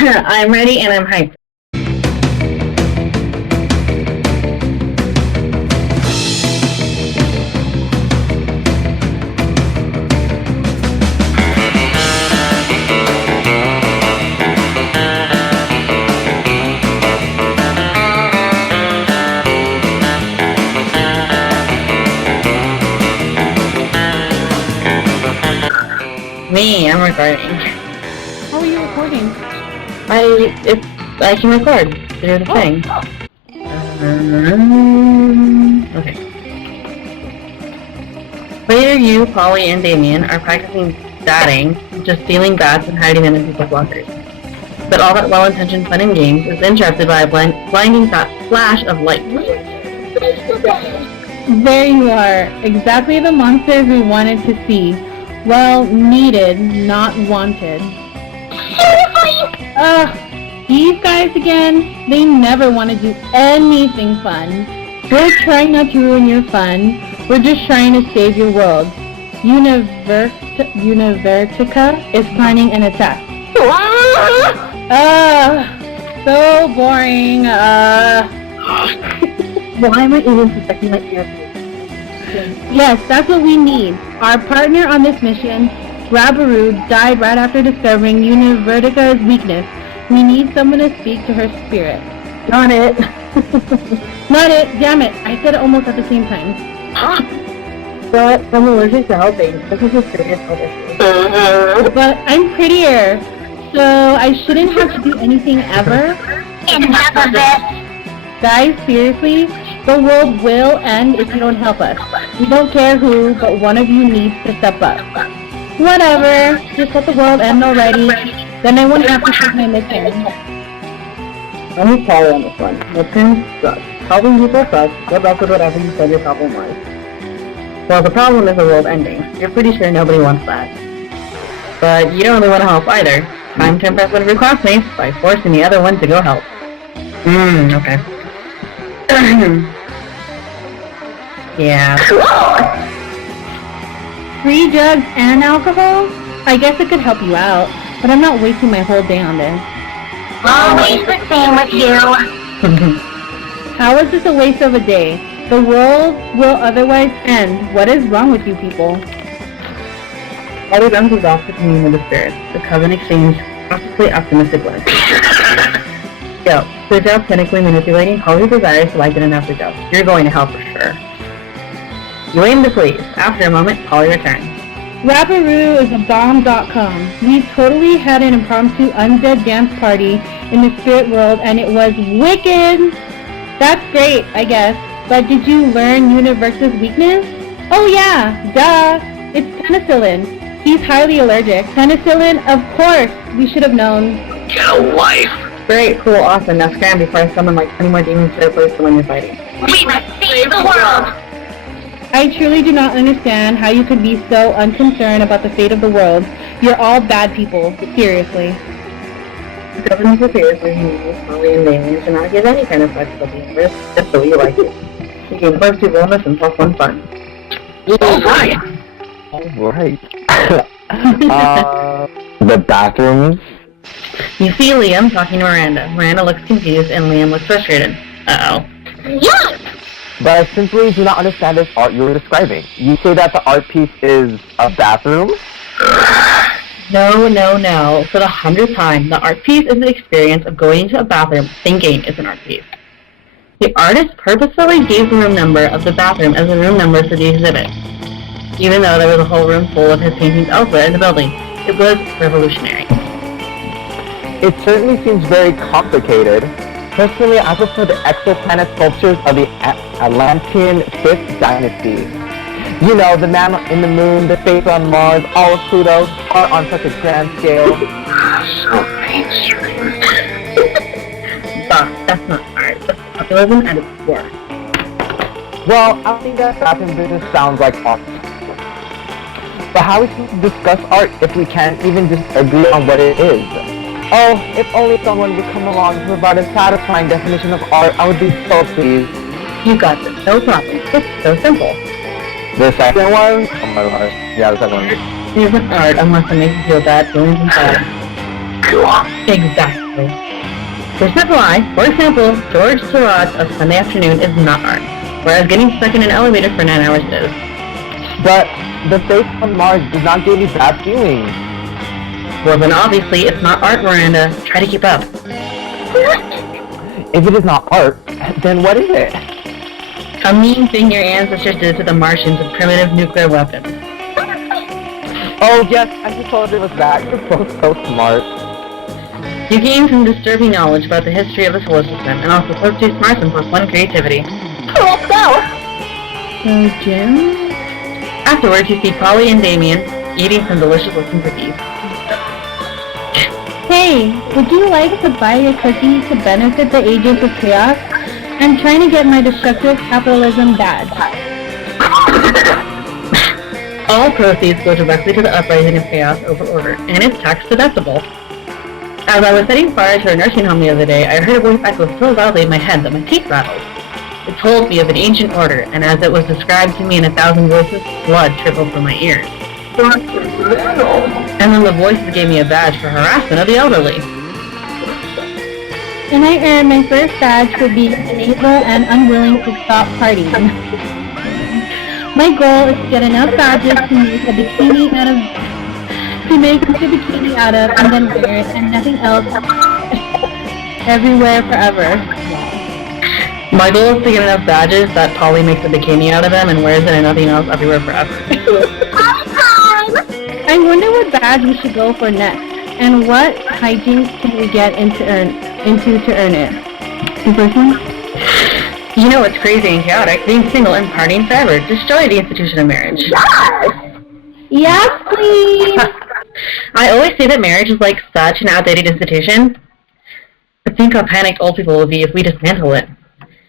I'm ready and I'm hyped. Me, I'm recording. How are you recording? I can record through the thing. Okay. Later, you, Polly, and Damien are practicing batting, just stealing bats and hiding them in people's lockers. But all that well-intentioned fun and games is interrupted by a blinding flash of light. There you are. Exactly the monsters we wanted to see. Well, needed, not wanted. These guys again, they never want to do anything fun. We're trying not to ruin your fun. We're just trying to save your world. Univertica is planning an attack. So boring. Why am I even suspecting my ear? Yes, that's what we need. Our partner on this mission, Rabaroo, died right after discovering Univertica's weakness. We need someone to speak to her spirit. Not it. Not it. Damn it. I said it almost at the same time. But I'm allergic to helping. This is a serious health issue. But I'm prettier, so I shouldn't have to do anything ever. Enough of this! Guys, seriously, the world will end if you don't help us. We don't care who, but one of you needs to step up. Whatever, just let the world end already, then I wouldn't have to take my midterm. I'm with Polly on this one. Midterms suck. Helping people sucks. Good luck with whatever you said your problem was. Well, the problem is the world ending. You're pretty sure nobody wants that. But you don't really want to help either. Time to impress one of your classmates by forcing the other one to go help. Okay. Yeah. Free drugs and alcohol? I guess it could help you out, but I'm not wasting my whole day on this. Always the same with you. How is this a waste of a day? The world will otherwise end. What is wrong with you people? All we've done is off the communion of the spirits. The coven exchange cautiously optimistic list. Yo, good job cynically manipulating Polly's desires to get enough to go. You're going to help for sure. You aim to please. After a moment, Polly returns. Rabaroo is a bomb.com. We totally had an impromptu undead dance party in the spirit world and it was wicked! That's great, I guess. But did you learn Universe's weakness? Oh yeah, duh! It's penicillin. He's highly allergic. Penicillin, of course! We should have known. Get a life! Great, cool, awesome. Now scram before I summon like 20 more demons to replace the one you're fighting. We must save the world! I truly do not understand how you could be so unconcerned about the fate of the world. You're all bad people. Seriously. The government prepares for you, Polly and Damien to not give any kind of flexibility in risk, just the way you like it. You gain plus 2 bonus and plus 1 fun. Alright! Alright. The bathrooms? You see Liam talking to Miranda. Miranda looks confused and Liam looks frustrated. Uh-oh. Yes! But I simply do not understand this art you were describing. You say that the art piece is a bathroom? No. For the 100th time, the art piece is the experience of going into a bathroom thinking it's an art piece. The artist purposefully gave the room number of the bathroom as the room number for the exhibit, even though there was a whole room full of his paintings elsewhere in the building. It was revolutionary. It certainly seems very complicated. Personally, I prefer the exoplanet sculptures of the Atlantean 5th Dynasty. You know, the man in the moon, the face on Mars, all of Pluto, art on such a grand scale. So mainstream. That's not art. That's populism at its worst. Well, I think that bathroom business sounds like art. But how are we supposed to discuss art if we can't even just agree on what it is? Oh, if only someone would come along to provide a satisfying definition of art, I would be so pleased. You got this, no problem. It's so simple. The second one? Oh my gosh. Yeah, the second one. It isn't art unless it makes you feel bad feelings inside. Cool. Exactly. Here's not why. For example, George Seurat's A Sunday Afternoon is not art, whereas getting stuck in an elevator for 9 hours is. But the face on Mars does not give me bad feelings. Well then obviously it's not art, Miranda. Try to keep up. If it is not art, then what is it? A mean thing your ancestors did to the Martians with primitive nuclear weapons. Oh yes, I suppose it was that. You're both so smart. You gain some disturbing knowledge about the history of the solar system, and also plus 2 smarts and plus 1 creativity. Let's go. So, Jim? Afterwards, you see Polly and Damien eating some delicious-looking cookies. Hey, would you like to buy your cookies to benefit the agents of chaos? I'm trying to get my destructive capitalism badge. All proceeds go directly to the uprising of chaos over order, and it's tax-deductible. As I was setting fire to a nursing home the other day, I heard a voice echo so loudly in my head that my teeth rattled. It told me of an ancient order, and as it was described to me in 1,000 voices, blood trickled from my ears. And then the voices gave me a badge for harassment of the elderly. And I earned my first badge for being unable and unwilling to stop partying. My goal is to get enough badges to make a bikini out of and then wear it and nothing else everywhere forever. My goal is to get enough badges that Polly makes a bikini out of them and wears it and nothing else everywhere forever. I wonder what badge we should go for next, and what hijinks can we get into to earn it. The first one? You know what's crazy and chaotic? Being single and partying forever. Destroy the institution of marriage. Yes, please! I always say that marriage is like such an outdated institution. But think how panicked old people will be if we dismantle it.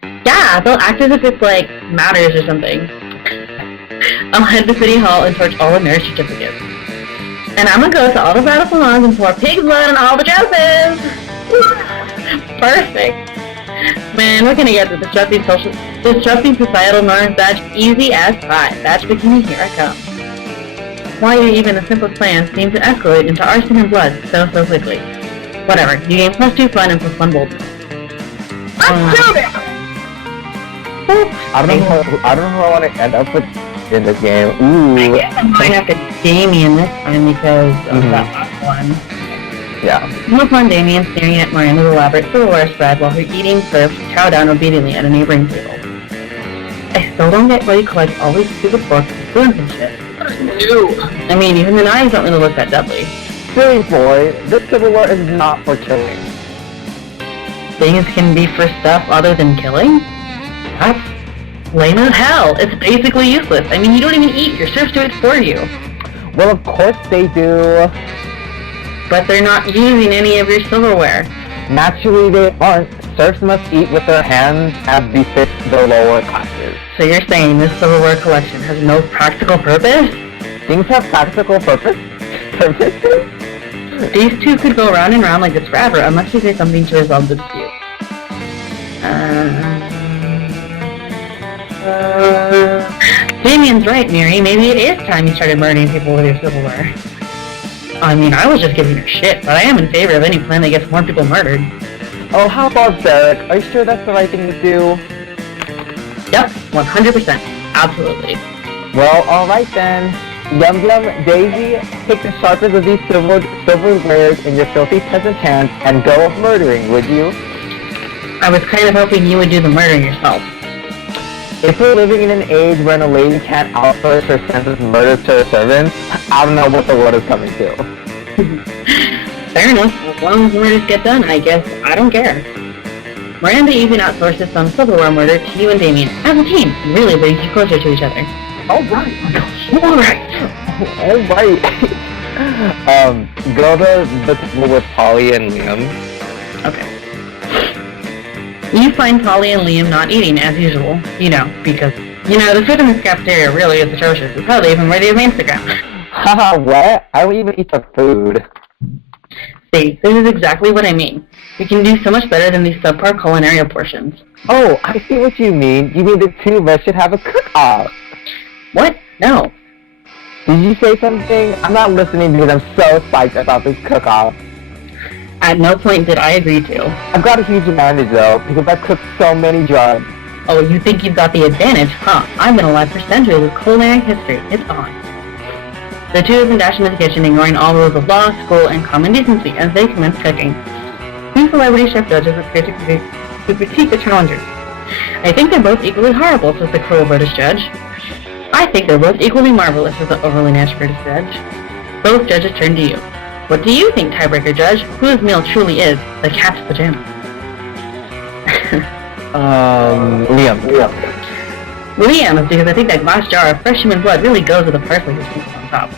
Yeah, they'll act as if it's like matters or something. I'll head to City Hall and torch all the marriage certificates. And I'm gonna go to all the bridal salons and pour pig's blood on all the dresses! Perfect! Man, we're gonna get the disrupting societal norms badge easy as pie. Badge bikini, here I come. Why even the simplest plans seem to escalate into arson and blood so quickly. Whatever, you gain plus 2 fun and plus 1 boldness. Let's do this. I don't know who I want to end up with in this game. Ooh. I guess I'm going after Damien this time because of that last one. Yeah. No fun Damien staring at Miranda's elaborate silverware spread while her eating serfs chow down obediently at a neighboring table. I still don't get why you collect all these stupid forks and spoons and shit. I mean, even the knives don't really look that deadly. Silly boy, this silverware is not for killing. Things can be for stuff other than killing? That's lame as hell. It's basically useless. I mean, you don't even eat. Your serfs do it for you. Well, of course they do. But they're not using any of your silverware. Naturally they aren't. Serfs must eat with their hands as befits the lower classes. So you're saying this silverware collection has no practical purpose? Things have practical purposes? These two could go round and round like this forever unless you say something to resolve the dispute. Damien's right, Mary. Maybe it is time you started murdering people with your silverware. I mean, I was just giving her shit, but I am in favor of any plan that gets more people murdered. Oh, how barbaric. Are you sure that's the right thing to do? Yep, 100%. Absolutely. Well, alright then. Yum Yum, Daisy, take the sharpest of these silverwares in your filthy peasant hands and go murdering, would you? I was kind of hoping you would do the murdering yourself. If we're living in an age when a lady can't outsource her sense of murder to her servants, I don't know what the world is coming to. Fair enough. As long as the murders get done, I guess I don't care. Miranda even outsources some silverware murder to you and Damien as a team, and really brings you closer to each other. Alright. Go to the table with Polly and Liam. Okay. You find Polly and Liam not eating as usual, because, the food in this cafeteria really is atrocious. It's hardly even worthy of Instagram. Haha, what? I don't even eat the food. See, this is exactly what I mean. We can do so much better than these subpar culinary portions. Oh, I see what you mean. You mean the two of us should have a cook-off. What? No. Did you say something? I'm not listening because I'm so psyched about this cook-off. I At no point did I agree to. I've got a huge advantage though, because I've cooked so many drugs. Oh, you think you've got the advantage, huh? I've been alive for centuries with culinary history. It's on. The two of them dash into the kitchen, ignoring all rules of law, school, and common decency as they commence cooking. Two celebrity chef judges appear to critique the challengers. I think they're both equally horrible, says the cruel British judge. I think they're both equally marvelous, says the overly nice British judge. Both judges turn to you. What do you think, tiebreaker judge? Whose meal truly is the cat's pajamas? Liam. Liam, because I think that glass jar of fresh human blood really goes with the parsley that's on top.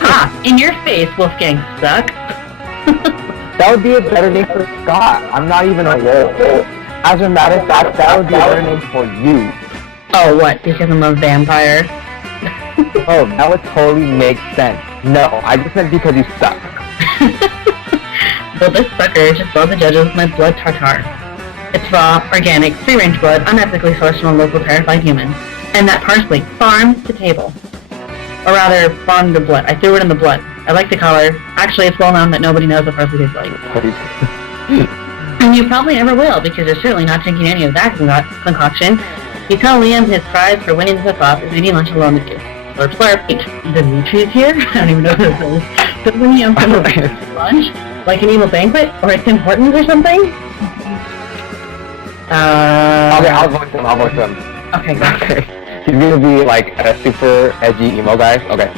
Ha! In your face, Wolfgang suck! That would be a better name for Scott. I'm not even a wolf. As a matter of fact, that would be a better name for you. Oh, what? Because I'm a vampire? Oh, that would totally make sense. No, I just meant because you suck. Well, this sucker just brought the judges with my blood tartare. It's raw, organic, free-range blood, unethically sourced from a local terrified human. And that parsley, farm to table. Or rather, farm to blood. I threw it in the blood. I like the color. Actually, it's well known that nobody knows what parsley tastes like. And you probably never will, because you're certainly not drinking any of that concoction. You tell Liam his prize for winning the flip-flop is eating lunch alone with you. Slurp slurp. Dimitri's here? I don't even know who this is. Does Liam come to lunch? Like an evil banquet? Or it's important or something? Okay, I'll vote him. Okay, got it. He's gonna be like a super edgy emo guy. Okay.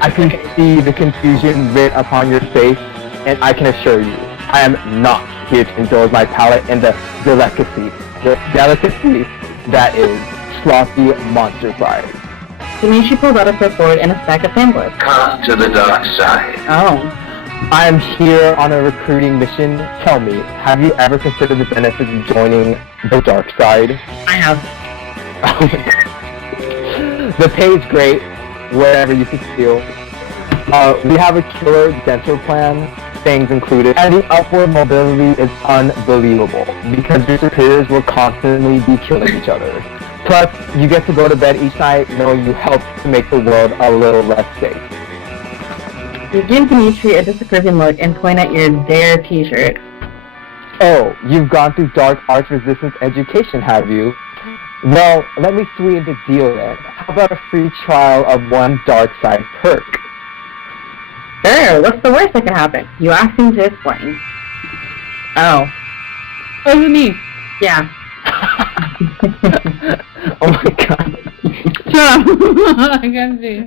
I can see the confusion writ upon your face, and I can assure you, I am not here to indulge my palate in the delicacy that is sloppy monster fries. Dimitri pulls out a clipboard and a stack of pamphlets. Come to the dark side. Oh. I am here on a recruiting mission. Tell me, have you ever considered the benefits of joining the dark side? I have. The pay is great, wherever you can steal. We have a killer dental plan, things included, and the upward mobility is unbelievable, because your superiors will constantly be killing each other. Plus, you get to go to bed each night knowing you helped to make the world a little less safe. You give Dimitri a disapproving look and point at your Dare t-shirt. Oh, you've gone through dark arts resistance education, have you? Well, let me sweeten the deal then. How about a free trial of one dark side perk? Sure, what's the worst that could happen? You ask him to explain. Oh. Oh, you me? Yeah. Oh my god. Shut up. I can't see.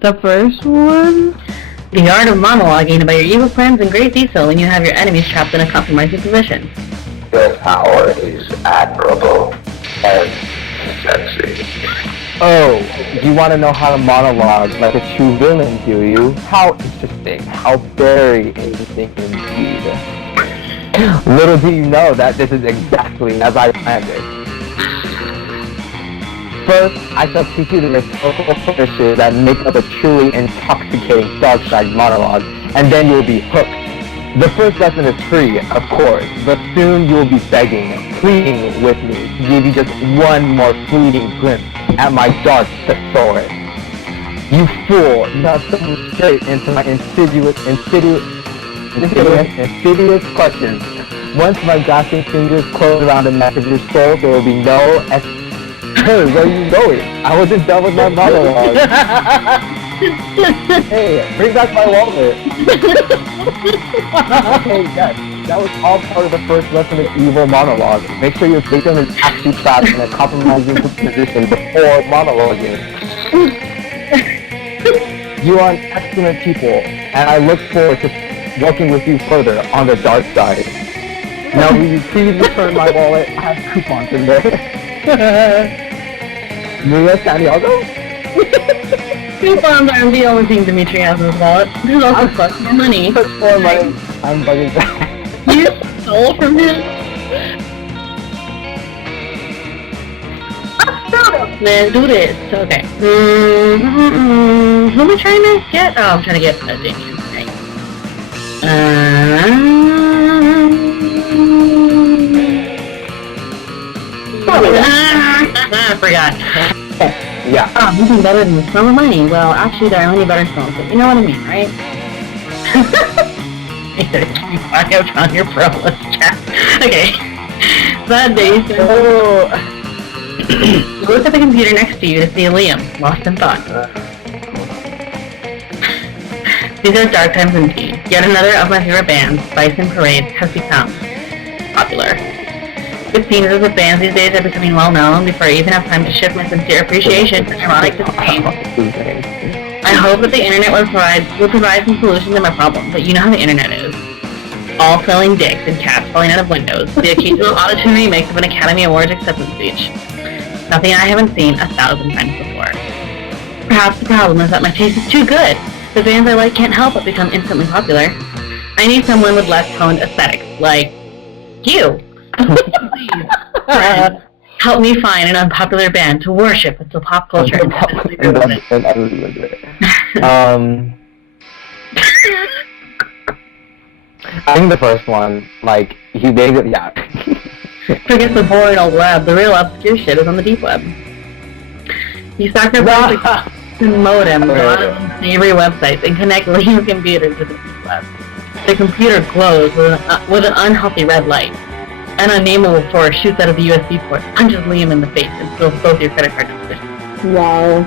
The first one? The art of monologuing about your evil plans in great detail when you have your enemies trapped in a compromising position. Your power is admirable and sexy. Oh, you want to know how to monologue like a true villain, do you? How interesting. How very interesting indeed. Little do you know that this is exactly as I planned it. First, I shall teach you the rhetorical finishes that make up a truly intoxicating dark side monologue, and then you'll be hooked. The first lesson is free, of course, but soon you'll be begging, pleading with me to give you just one more fleeting glimpse at my dark thesaurus. You fool, you have stumbled straight into my insidious questions. Once my grasping fingers close around the neck of your soul, there will be no Hey, where are you going? I wasn't done with my monologue. Hey, bring back my wallet. Okay, yes, that was all part of the first lesson of evil monologue. Make sure your victim is actually trapped in a compromising position before monologuing. You are an excellent people, and I look forward to working with you further on the dark side. Now, will you please return my wallet? I have coupons in there. Maria Santiago? Coupons aren't the only thing Dimitri has in his wallet. There's also plus more money. Plus more money. I'm bugging back. You stole from him? Let's do this. Okay. Who am I trying to get? Oh, I'm trying to get Damien. Right. I forgot. Yeah. Oh, nothing better than the smell of money. Well, actually, there are only better smells, but you know what I mean, right? Find out on your pro list chat. Okay. That day, you look at the computer next to you to see Liam, lost in thought. These are dark times indeed. Yet another of my favorite bands, Bison Parade, has become popular. It seems as if bands these days are becoming well known before I even have time to shift my sincere appreciation to ironic disdain. I hope that the internet will provide some solution to my problem, but you know how the internet is. All selling dicks and cats falling out of windows, the occasional auto-tune remix of an Academy Awards acceptance speech. Nothing I haven't seen 1,000 times before. Perhaps the problem is that my taste is too good. The bands I like can't help but become instantly popular. I need someone with less toned aesthetics, like you. Please, friend, help me find an unpopular band to worship until pop culture I think the first one, like, he made it, yeah. Forget the boring old web, the real obscure shit is on the deep web. You sacrifice the modem, go on savory websites, and connect Liam's computer to the deep web. The computer glows with an unhealthy red light. An unnameable force shoots out of the USB port, punches Liam in the face, and steals both your credit card numbers. Wow.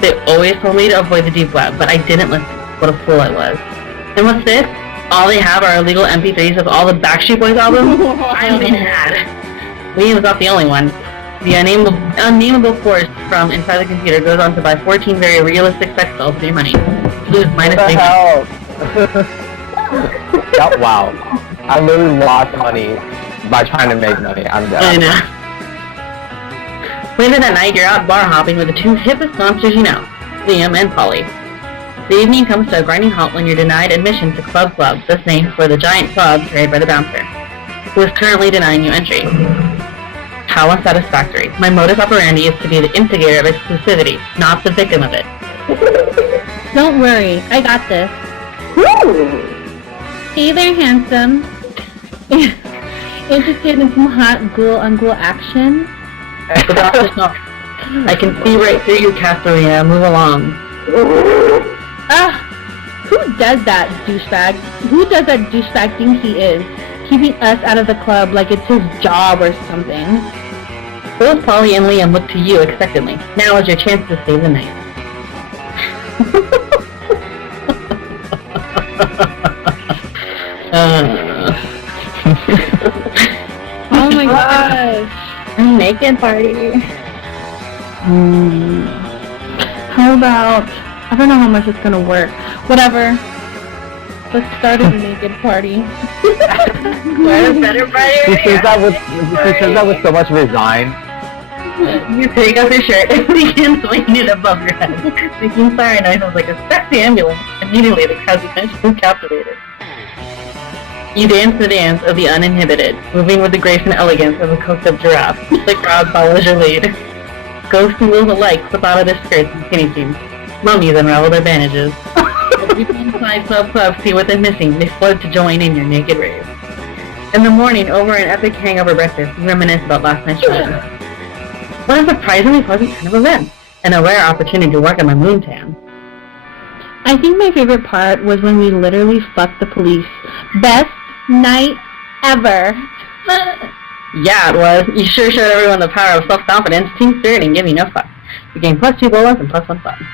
They always told me to avoid the deep web, but I didn't listen. What a fool I was. And what's this? All they have are illegal MP3s of all the Backstreet Boys albums? I'm mad. Liam's not the only one. The unnameable force from inside the computer goes on to buy 14 very realistic sex dolls for your money. Lose minus What the hell? Yeah, wow. I literally lost money by trying to make money. I'm dead. I know. Later that night, you're out bar hopping with the two hippest monsters you know, Liam and Polly. The evening comes to a grinding halt when you're denied admission to Club, the name for the giant club carried by the bouncer, who is currently denying you entry. How unsatisfactory. My modus operandi is to be the instigator of exclusivity, not the victim of it. Don't worry, I got this. Hey there, handsome. Interested in some hot ghoul-on-ghoul action? The doctor's not. I can see right through you, Catherine. Move along. Who does that douchebag? Who does that douchebag think he is? Keeping us out of the club like it's his job or something. Both Polly and Liam look to you expectantly. Now is your chance to save the night. Oh my gosh. Naked party. How about... I don't know how much it's gonna work. Whatever. Let's start a naked party. What a better party. She says that with so much resign. You take off your shirt and begin swinging it above your head, making siren noises like a sexy ambulance. Immediately, the crowd's attention is captivated. You dance the dance of the uninhibited, moving with the grace and elegance of a coked-up giraffe. The crowd follows your lead. Ghosts and ghouls alike slip out of their skirts and skinny jeans. Mummies unravel their bandages. As people inside Club see what they're missing, they flood to join in your naked rave. In the morning, over an epic hangover breakfast, you reminisce about last night's show. What a surprisingly pleasant turn of events, and a rare opportunity to work on my moon tan. I think my favorite part was when we literally fucked the police. Best night ever. Yeah, it was. You sure showed everyone the power of self-confidence, team spirit, and give you no fuck. You gain +2 bolas and +1 fun.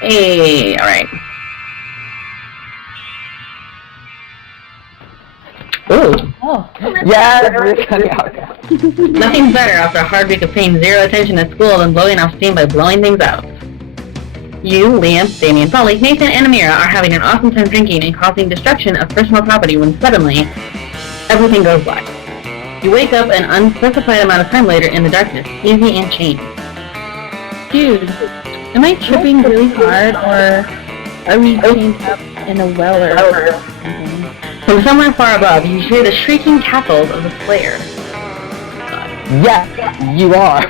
Hey, alright. Ooh. Oh. Yeah, Nothing's better after a hard week of paying zero attention at school than blowing off steam by blowing things out. You, Liam, Damien, Polly, Nathan, and Amira are having an awesome time drinking and causing destruction of personal property when suddenly, everything goes black. You wake up an unspecified amount of time later in the darkness, easy and chained. Dude, am I tripping really hard, or are we chained up in a well or something? From somewhere far above, you hear the shrieking cackles of the Slayer. Yes, you are.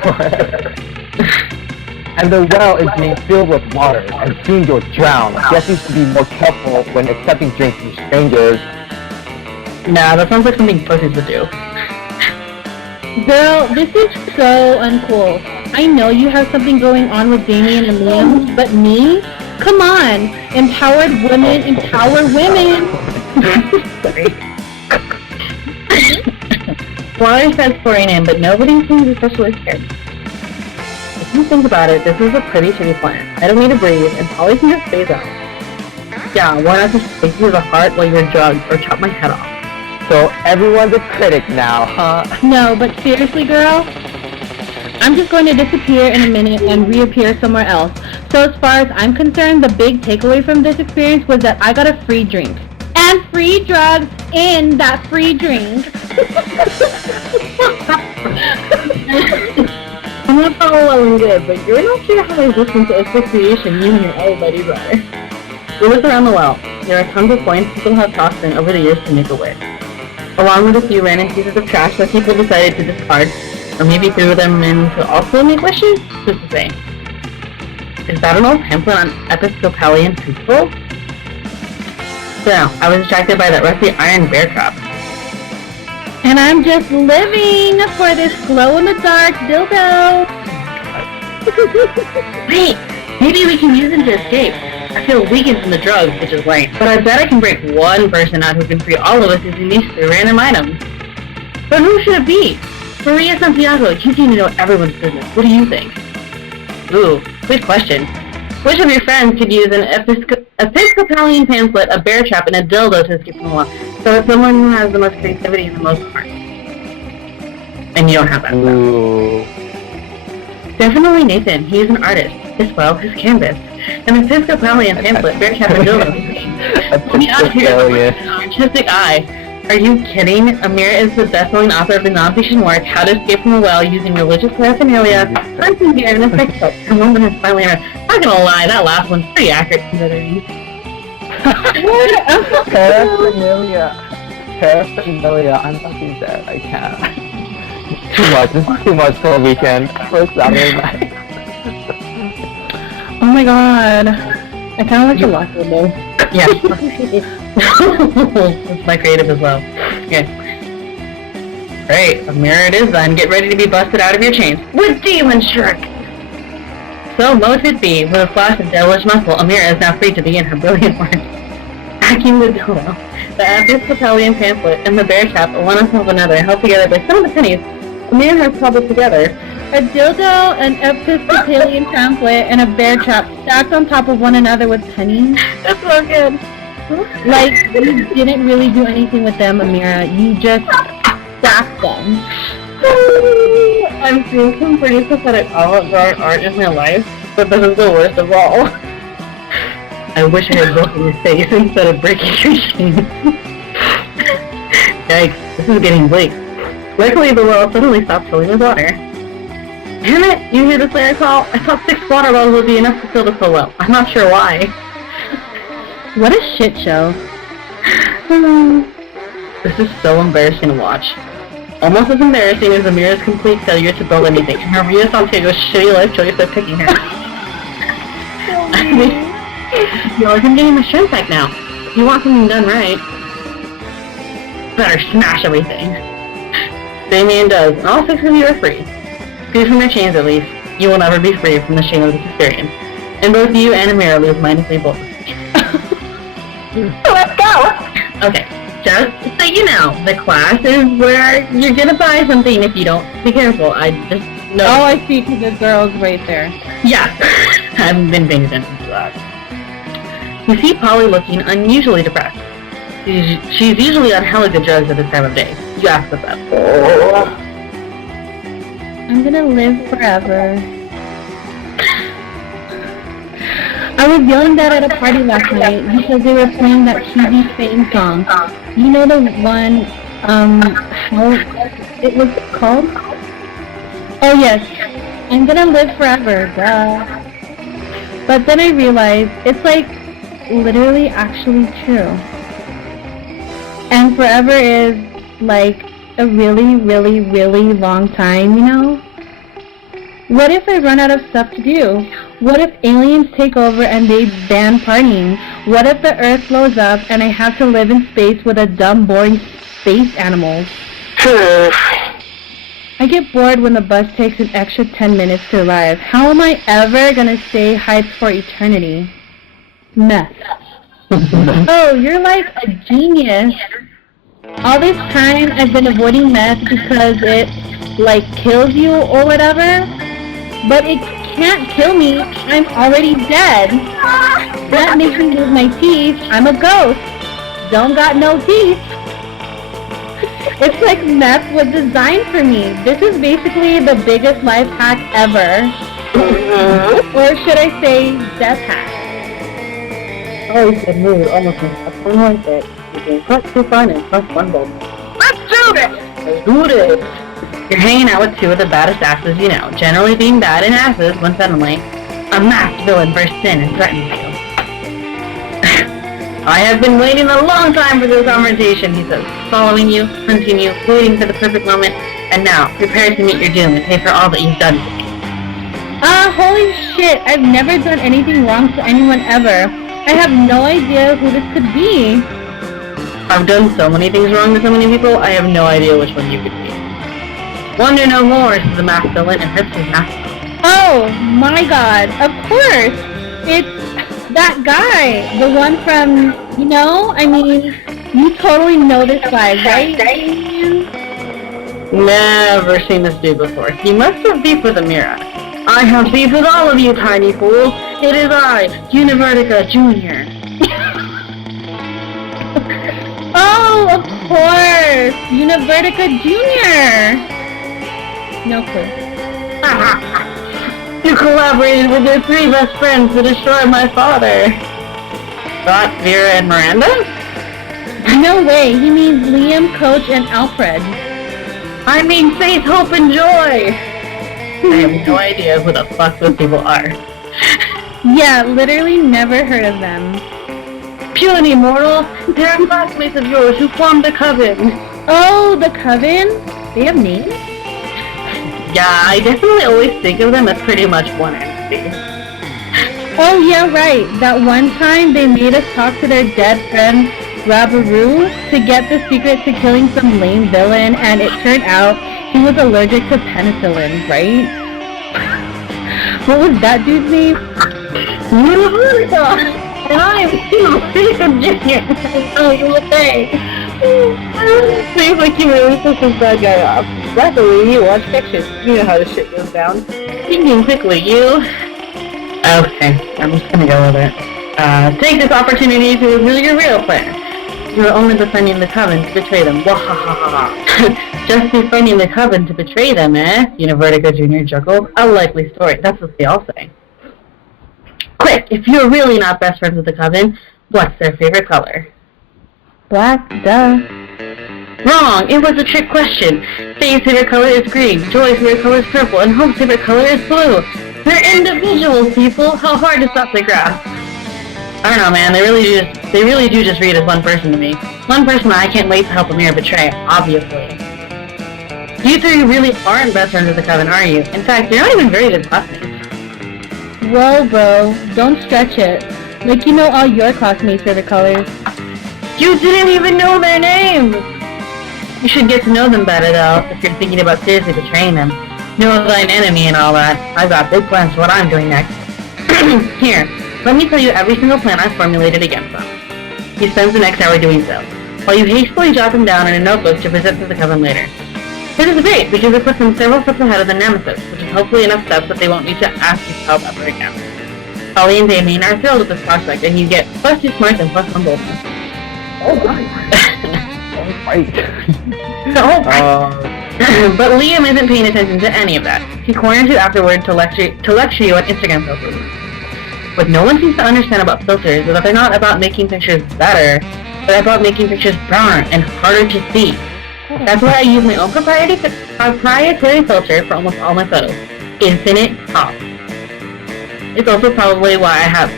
And the well is being filled with water, and soon you'll drown. Guess you should be more careful when accepting drinks from strangers. Nah, that sounds like something pussies would do. Girl, this is so uncool. I know you have something going on with Damien and Liam, but me? Come on! Empowered women empower women! Sorry. Water says pouring in, but nobody seems especially scared. If you think about it, this is a pretty shitty plan. I don't need to breathe, and Polly can just phase out. Yeah, why not just take you to the heart while you're drugged, or chop my head off? So everyone's a critic now, huh? No, but seriously, girl? I'm just going to disappear in a minute and reappear somewhere else. So as far as I'm concerned, the big takeaway from this experience was that I got a free drink. And free drugs in that free drink. I'm not all well and good, but you're not sure how resistant to asphyxiation you and your other buddies are. We look around the well. There are tons of coins people have tossed in over the years to make a wish. Along with a few random pieces of trash that people decided to discard, or maybe threw them in to also make wishes? Who's to say? Is that an old pamphlet on Episcopalian principles? So, I was distracted by that rusty iron bear trap. And I'm just living for this glow-in-the-dark dildo. Wait, maybe we can use him to escape. I feel weakened from the drugs, which is lame. But I bet I can break one person out who can free all of us using these 3 random items. But who should it be? Maria Santiago, you seem to know everyone's business. What do you think? Ooh, good question. Which of your friends could use an Episcopalian pamphlet, a bear trap, and a dildo to escape from the law? So it's someone who has the most creativity and the most heart. And you don't have that. Ooh. Definitely Nathan. He's an artist. His well, his canvas. An Episcopalian pamphlet, bear trap, and dildo. The out here with an artistic eye. Are you kidding? Amir is the best-selling author of the non-fiction work, How to Escape from a Well Using Religious Paraphernalia, Hunting Gear, and a Sex Book. The moment has finally arrived. Not gonna lie, that last one's pretty accurate considering. Paraphernalia. I'm fucking dead. I can't. Too much. This is too much for a weekend. For a Saturday night. Oh my god. I kind of like the last one though. Yeah. That's my creative as well. Okay. Great. Amir it is then. Get ready to be busted out of your chains. With Demon Shark! So most it be, with a flash of devilish muscle, Amira is now free to begin her brilliant work. Hacking the dildo, the Episcopalian pamphlet, and the bear trap, one on top of another, held together by some of the pennies, Amira has cobbled together. A dildo, an Episcopalian pamphlet, and a bear trap stacked on top of one another with pennies. That's so good. Like, you didn't really do anything with them, Amira. You just stacked them. I'm seeing some pretty pathetic avant-garde art in my life, but this is the worst of all. I wish I had broken your face instead of breaking your chains. Yikes, this is getting bleak. Luckily, the well suddenly stopped filling with water. Damn it! You hear this lyric call? I thought 6 water bottles would be enough to fill this so well. I'm not sure why. What a shit show. This is so embarrassing to watch. Almost as embarrassing as Amira's complete failure to build anything, and Maria Santiago's shitty life choice of picking her. I mean, I feel like I'm getting my strength back now. If you want something done right, better smash everything. Damien does, and all 6 of you are free. Free from your chains at least. You will never be free from the shame of this experience. And both you and Amira lose minusly both. So let's go! Okay. Just so you know, the class is where you're gonna buy something if you don't be careful. I just know. Oh, I see, because the girl's right there. Yeah, I haven't been paying attention to that. You see Polly looking unusually depressed. She's usually on hella good drugs at this time of day. You asked us that. I'm gonna live forever. I was yelling that at a party last night because they were playing that cheesy Spain song. You know the one, how it was called? Oh yes, I'm gonna live forever, duh. But then I realized it's like literally actually true. And forever is like a really, really, really long time, you know? What if I run out of stuff to do? What if aliens take over and they ban partying? What if the Earth blows up and I have to live in space with a dumb, boring space animals? I get bored when the bus takes an extra 10 minutes to arrive. How am I ever gonna stay hyped for eternity? Meth. Oh, you're like a genius. All this time I've been avoiding meth because it, like, kills you or whatever. But it can't kill me. I'm already dead. That makes me lose my teeth. I'm a ghost. Don't got no teeth. It's like meth was designed for me. This is basically the biggest life hack ever. Or should I say, death hack. Oh, you said mood, almost a fun like that. You can cut too fun and plus one bulb. Let's do this! Let's do this! You're hanging out with two of the baddest asses you know, generally being bad in asses when suddenly a masked villain bursts in and threatens you. I have been waiting a long time for this confrontation, he says, following you, hunting you, waiting for the perfect moment, and now, prepare to meet your doom and pay for all that you've done to me. Holy shit, I've never done anything wrong to anyone ever. I have no idea who this could be. I've done so many things wrong to so many people, I have no idea which one you could be. Wonder no more, says the masked villain and rips his mask off. Oh my god, of course! It's that guy, the one from, you know, I mean, you totally know this guy, right? Never seen this dude before. He must have beef with Amira. I have beef with all of you, tiny fools. It is I, Univertica Jr. Oh, of course! Univertica Jr. No clue. You collaborated with your three best friends to destroy my father. Scott, Vera, and Miranda? No way, he means Liam, Coach, and Alfred. I mean Faith, Hope, and Joy! I have no idea who the fuck those people are. Yeah, literally never heard of them. Puny mortal! They're classmates of yours who formed the Coven! Oh, the Coven? They have names? Yeah, I definitely always think of them as pretty much one entity. Oh yeah, right. That one time they made us talk to their dead friend, Rabaroo, to get the secret to killing some lame villain, and it turned out he was allergic to penicillin, right? What was that dude's name? Univertica! And I am Univertica Jr. Oh, you would think. Seems like you really pissed this bad guy off. Luckily, you watch fiction. You know how this shit goes down. Thinking quickly, you... Okay, I'm just gonna go with it. Take this opportunity to reveal your real plan. You are only befriending the Coven to betray them. Wahahaha. Just befriending the Coven to betray them, eh? Univertica Jr. chuckled. A likely story. That's what they all say. Quick, if you're really not best friends with the Coven, what's their favorite color? Black, duh. Wrong! It was a trick question. Faye's favorite color is green, Joy's favorite color is purple, and Hope's favorite color is blue. They're individuals, people! How hard is that to grasp? I don't know, man. They really do just read as one person to me. One person I can't wait to help Amir betray, obviously. You three really aren't best friends with the Coven, are you? In fact, you're not even very good classmates. Whoa, bro. Don't stretch it. Like you know all your classmates' favorite colors. You didn't even know their names! You should get to know them better, though, if you're thinking about seriously betraying them. Know thine enemy and all that. I've got big plans for what I'm doing next. Here, let me tell you every single plan I've formulated against them. He spends the next hour doing so, while you hastily jot them down in a notebook to present to the Coven later. This is great, because it puts them several steps ahead of the Nemesis, which is hopefully enough steps that they won't need to ask you to help ever again. Holly and Damien are thrilled with this prospect, and you get plus 2 smarts and plus 1 boldness. Alright. But Liam isn't paying attention to any of that. He corners you afterward to lecture you on Instagram filters. What no one seems to understand about filters is that they're not about making pictures better, but about making pictures browner and harder to see. That's why I use my own proprietary filter for almost all my photos. Infinite Crop. It's also probably why I have...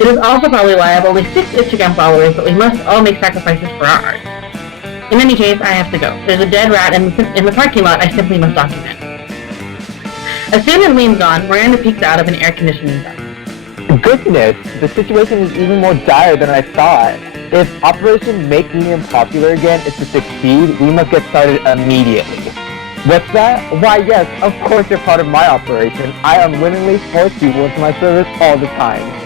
It is also probably why I have only 6 Instagram followers, but we must all make sacrifices for our art. In any case, I have to go. There's a dead rat in the parking lot I simply must document. As soon as Liam's gone, Miranda peeks out of an air conditioning vent. Goodness, the situation is even more dire than I thought. If Operation Make Liam Popular Again is to succeed, we must get started immediately. What's that? Why yes, of course you're part of my operation. I unwittingly force people into my service all the time.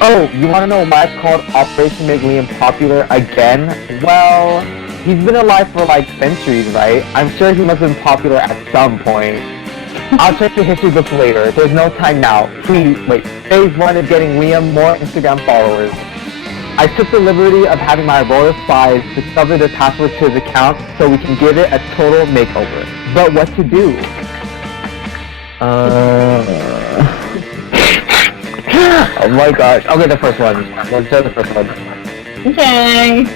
Oh, you want to know why it's called Operation Make Liam Popular again? Well, he's been alive for like centuries, right? I'm sure he must have been popular at some point. I'll check the history books later. There's no time now. Please, wait. Phase 1 is getting Liam more Instagram followers. I took the liberty of having my royal spies discover the password to his account so we can give it a total makeover. But what to do? Oh my gosh. Okay, the first one. Let's show the first one. Okay.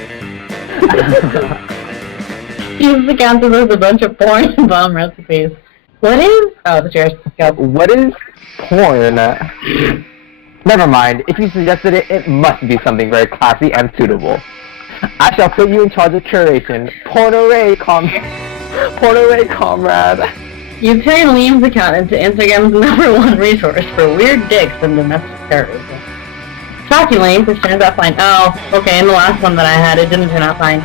Use the account to list a bunch of porn and bomb recipes. What is? Oh, the chairs. Go. What is porn? Never mind. If you suggested it, it must be something very classy and suitable. I shall put you in charge of curation. Porn array, comrade. You turn Liam's account into Instagram's #1 resource for weird dicks and domestic terrorism. Shockingly, this turns out fine. Oh, okay, in the last one that I had, it didn't turn out fine.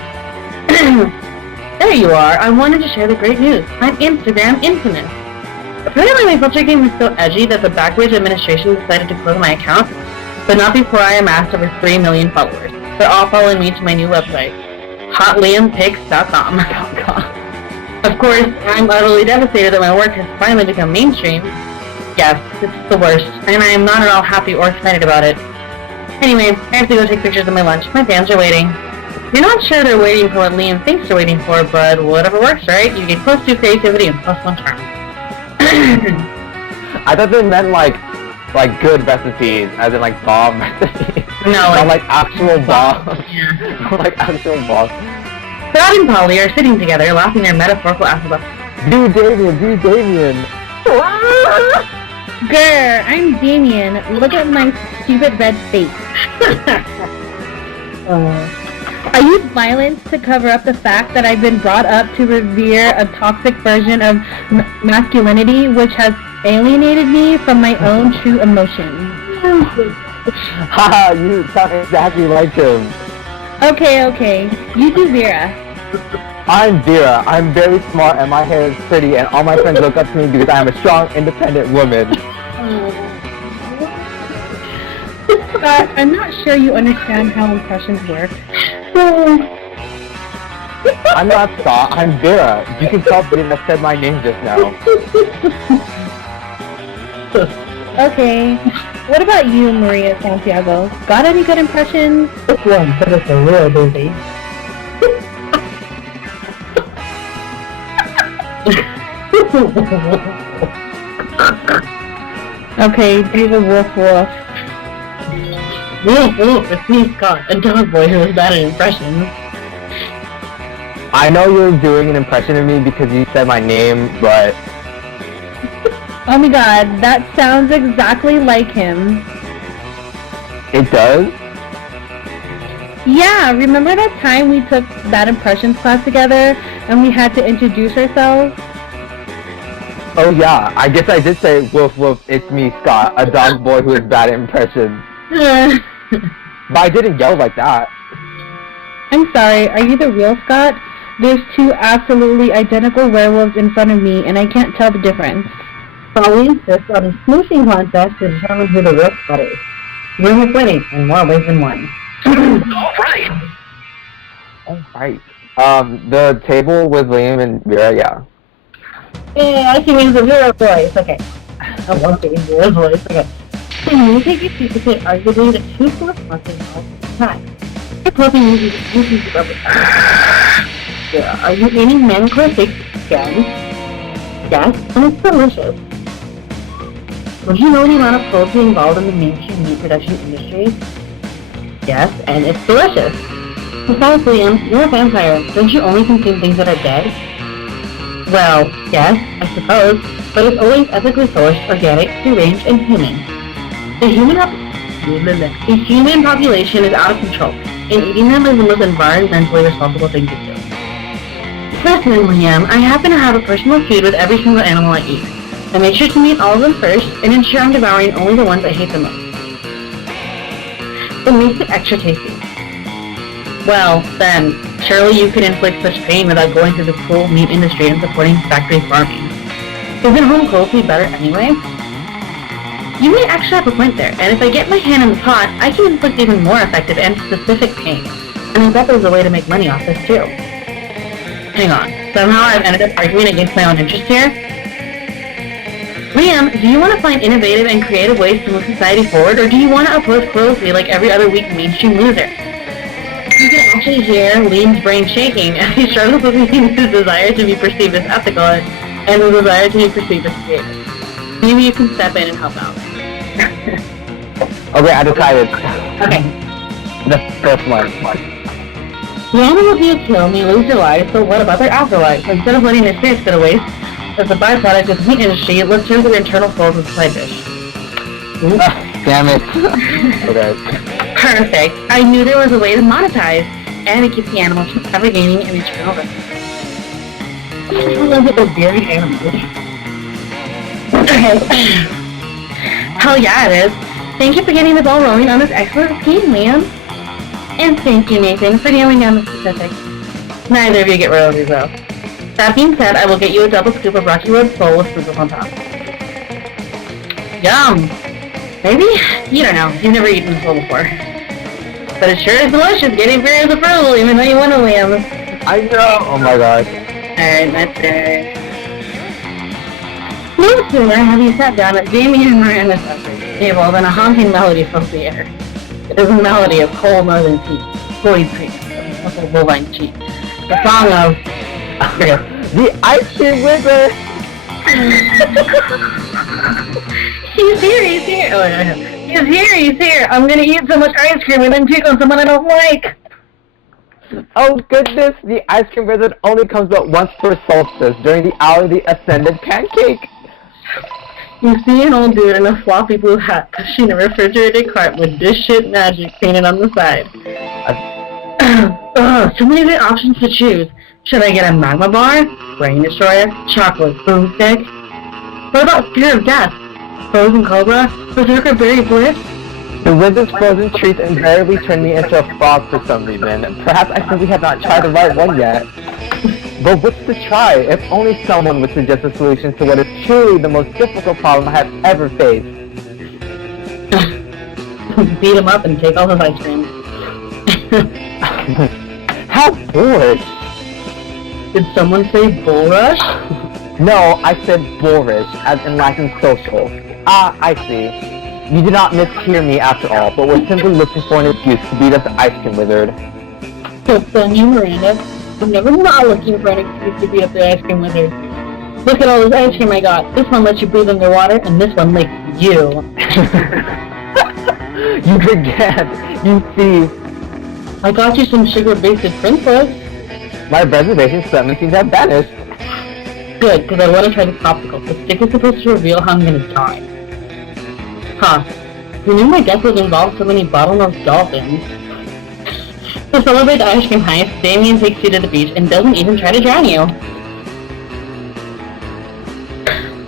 There you are. I wanted to share the great news. I'm Instagram infamous. Apparently my filter game is so edgy that the Backwards administration decided to close my account, but not before I amassed over 3 million followers. They're all following me to my new website, hotliampics.com. Of course, I'm utterly devastated that my work has finally become mainstream. Yes, it's the worst, and I am not at all happy or excited about it. Anyway, I have to go take pictures of my lunch. My fans are waiting. You're not sure they're waiting for what Liam thinks they're waiting for, but whatever works, right? You get close to creativity and +1 charm. I thought they meant like good recipes, as in like bomb recipes. No, not like actual bombs. Yeah. Not like actual bombs. Scott and Polly are sitting together, laughing their metaphorical asses off. Do Damien. Grr, I'm Damien. Look at my stupid red face. I use violence to cover up the fact that I've been brought up to revere a toxic version of masculinity which has alienated me from my own true emotions. Haha, you sound exactly like him. Okay. You do Vera. I'm Vera. I'm very smart and my hair is pretty and all my friends look up to me because I am a strong, independent woman. Scott, I'm not sure you understand how impressions work. I'm not Scott, I'm Vera. You can tell Vera that said my name just now. Okay. What about you, Maria Santiago? Got any good impressions? This one put us a real busy. Okay, do the woof woof. Woof, it's me, Scott, a dog boy who is bad at impressions. I know you're doing an impression of me because you said my name, but... Oh my god, that sounds exactly like him. It does? Yeah, remember that time we took that impressions class together and we had to introduce ourselves? Oh yeah, I guess I did say woof woof, it's me, Scott, a dog boy who is bad at impressions. But I didn't yell like that. I'm sorry, are you the real Scott? There's 2 absolutely identical werewolves in front of me and I can't tell the difference. Polly insists on a smooshing contest to determine who the real Scott is. Room is winning in more ways than one. Alright. Alright. The table with Liam and Vera, yeah. Yeah, I can use a Vera voice. Okay. I want to use Vera's voice. Okay. Can you take your seat to say arguably the 2 corresponding all the time? You're plugging using the 2 pieces of it. Yeah, are you eating manicure steak again? Yes, and it's delicious. Would you know the amount of cruelty involved in the mainstream meat production industry? Yes, and it's delicious. Besides, Liam, you're a vampire. Don't you only consume things that are dead? Well, yes, I suppose, but it's always ethically sourced, organic, free-range, and human. The human population is out of control, and eating them is the most environmentally responsible thing to do. Listen, Liam, I happen to have a personal feud with every single animal I eat. I make sure to meet all of them first, and ensure I'm devouring only the ones I hate the most. It makes it extra tasty. Well, then, surely you could inflict such pain without going through the cruel meat industry and supporting factory farming. Isn't home cruelty better anyway? You may actually have a point there, and if I get my hand in the pot, I can inflict even more effective and specific pain. And I bet there's a way to make money off this too. Hang on. Somehow I've ended up arguing against my own interest here. Liam, do you want to find innovative and creative ways to move society forward, or do you want to oppose closely like every other weak mainstream loser? You can actually hear Liam's brain shaking as he struggles between his desire to be perceived as ethical and his desire to be perceived as creative. Maybe you can step in and help out. Okay, I decided. Okay. The first one. The animals you kill may lose their lives, but what about their afterlife? Instead of letting their spirits go to waste, as a byproduct of the meat industry, let's turn their internal souls into side dish. Damn it. Okay. Perfect. I knew there was a way to monetize, and to keep the animals from ever gaining an eternal rest. I love it, those buried animals. Okay. Hell yeah, it is. Thank you for getting the ball rolling on this excellent scheme, Liam. And thank you, Nathan, for nailing down the specifics. Neither of you get royalties, though. That being said, I will get you a double scoop of Rocky Road Soul with sprinkles on top. Yum! Maybe? You don't know. You've never eaten soul before. But it sure is delicious getting various approval, even though you want to, Liam. I know! Oh my god. Alright, that's it. No sooner have you sat down at Damien and Miranda's table than a haunting melody fills the air. It is a melody of cold northern tea, bullied priests, and bovine cheek. The song of... The Ice Cream Wizard! He's here! Oh, yeah. He's here! I'm gonna eat so much ice cream and then cheat on someone I don't like! Oh goodness, the Ice Cream Wizard only comes out once per solstice, during the hour of the Ascended Pancake! You see an old dude in a floppy blue hat pushing a refrigerated cart with dish shit magic painted on the side. So many great options to choose. Should I get a magma bar, brain destroyer, chocolate boomstick? What about fear of death? Frozen cobra, berserker berry bliss? The wizard's frozen treats invariably turn me into a frog for some reason. Perhaps I simply have not tried the right one yet. But what's to try? If only someone would suggest a solution to what is truly the most difficult problem I have ever faced. Beat him up and take all his ice cream. How bored! Did someone say bull rush? No, I said boorish, as in lacking social. Ah, I see. You did not mishear me after all, but were simply looking for an excuse to beat up the Ice Cream Wizard. Don't phone you, Miranda. I'm never not looking for an excuse to beat up the Ice Cream Wizard. Look at all this ice cream I got. This one lets you breathe underwater, and this one makes you. You forget. You see. I got you some sugar-based princess. My reservations seem to have vanished. Good, because I want to try this popsicle. The stick is supposed to reveal how I'm gonna die. Huh. Who knew my death would involve so many bottlenose dolphins? To celebrate the ice cream heist, Damien takes you to the beach and doesn't even try to drown you.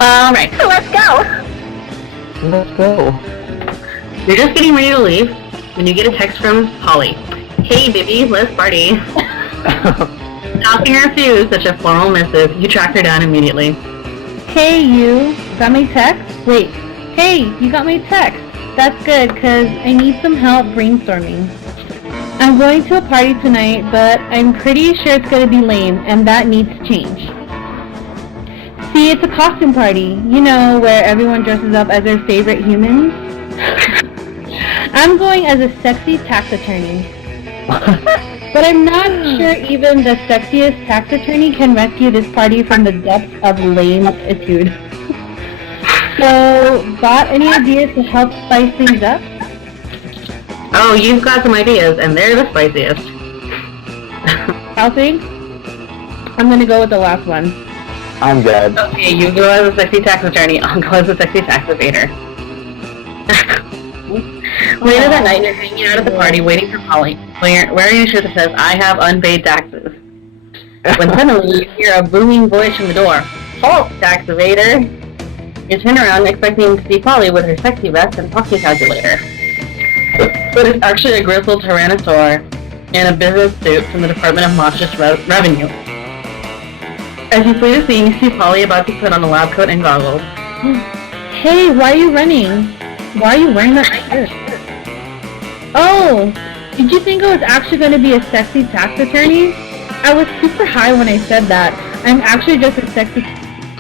Alright, So let's go. Let's go. you're just getting ready to leave when you get a text from Polly. Hey baby, let's party. Tossing her through such a formal missive, you track her down immediately. Hey, you got my text? Wait, hey, you got my text. That's good, because I need some help brainstorming. I'm going to a party tonight, but I'm pretty sure it's going to be lame, and that needs to change. See, it's a costume party, you know, where everyone dresses up as their favorite humans. I'm going as a sexy tax attorney. But I'm not sure even the sexiest tax attorney can rescue this party from the depths of lame-itude. So, got any ideas to help spice things up? Oh, you've got some ideas, and they're the spiciest. I'll think. I'm gonna go with the last one. I'm dead. Okay, you go as a sexy tax attorney, I'll go as a sexy tax evader. Later that night, you're hanging out at the party waiting for Polly, wearing a shirt that says, I have unpaid taxes. When suddenly you hear a booming voice from the door. Halt, tax evader! You turn around expecting to see Polly with her sexy vest and pocket calculator. But it's actually a grizzled tyrannosaur in a business suit from the Department of Monstrous Revenue. As you flee the scene, you see Polly about to put on a lab coat and goggles. Hey, why are you running? Why are you wearing that shirt? Oh! Did you think I was actually going to be a sexy tax attorney? I was super high when I said that. I'm actually just a sexy...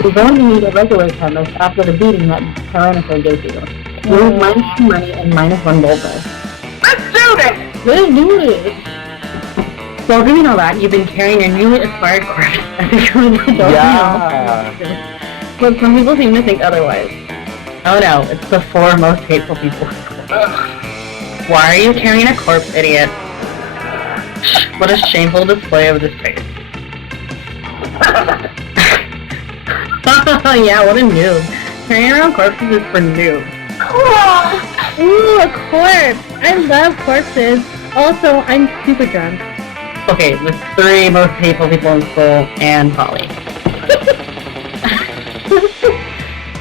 You're going to need a regular chemist after the beating that Tyrannosaur gave you. You lose -2 money and -1 gold though. Let's do this! Let's do this! Well, doing all that, you've been carrying your newly acquired corpse as if you really don't Yeah. know. But some people seem to think otherwise. Oh no, it's the 4 most hateful people. Why are you carrying a corpse, idiot? What a shameful display of disgrace. Yeah, what a noob. Carrying around corpses is for noobs. Ooh, a corpse! I love corpses. Also, I'm super drunk. Okay, the 3 most hateful people in school, and Polly.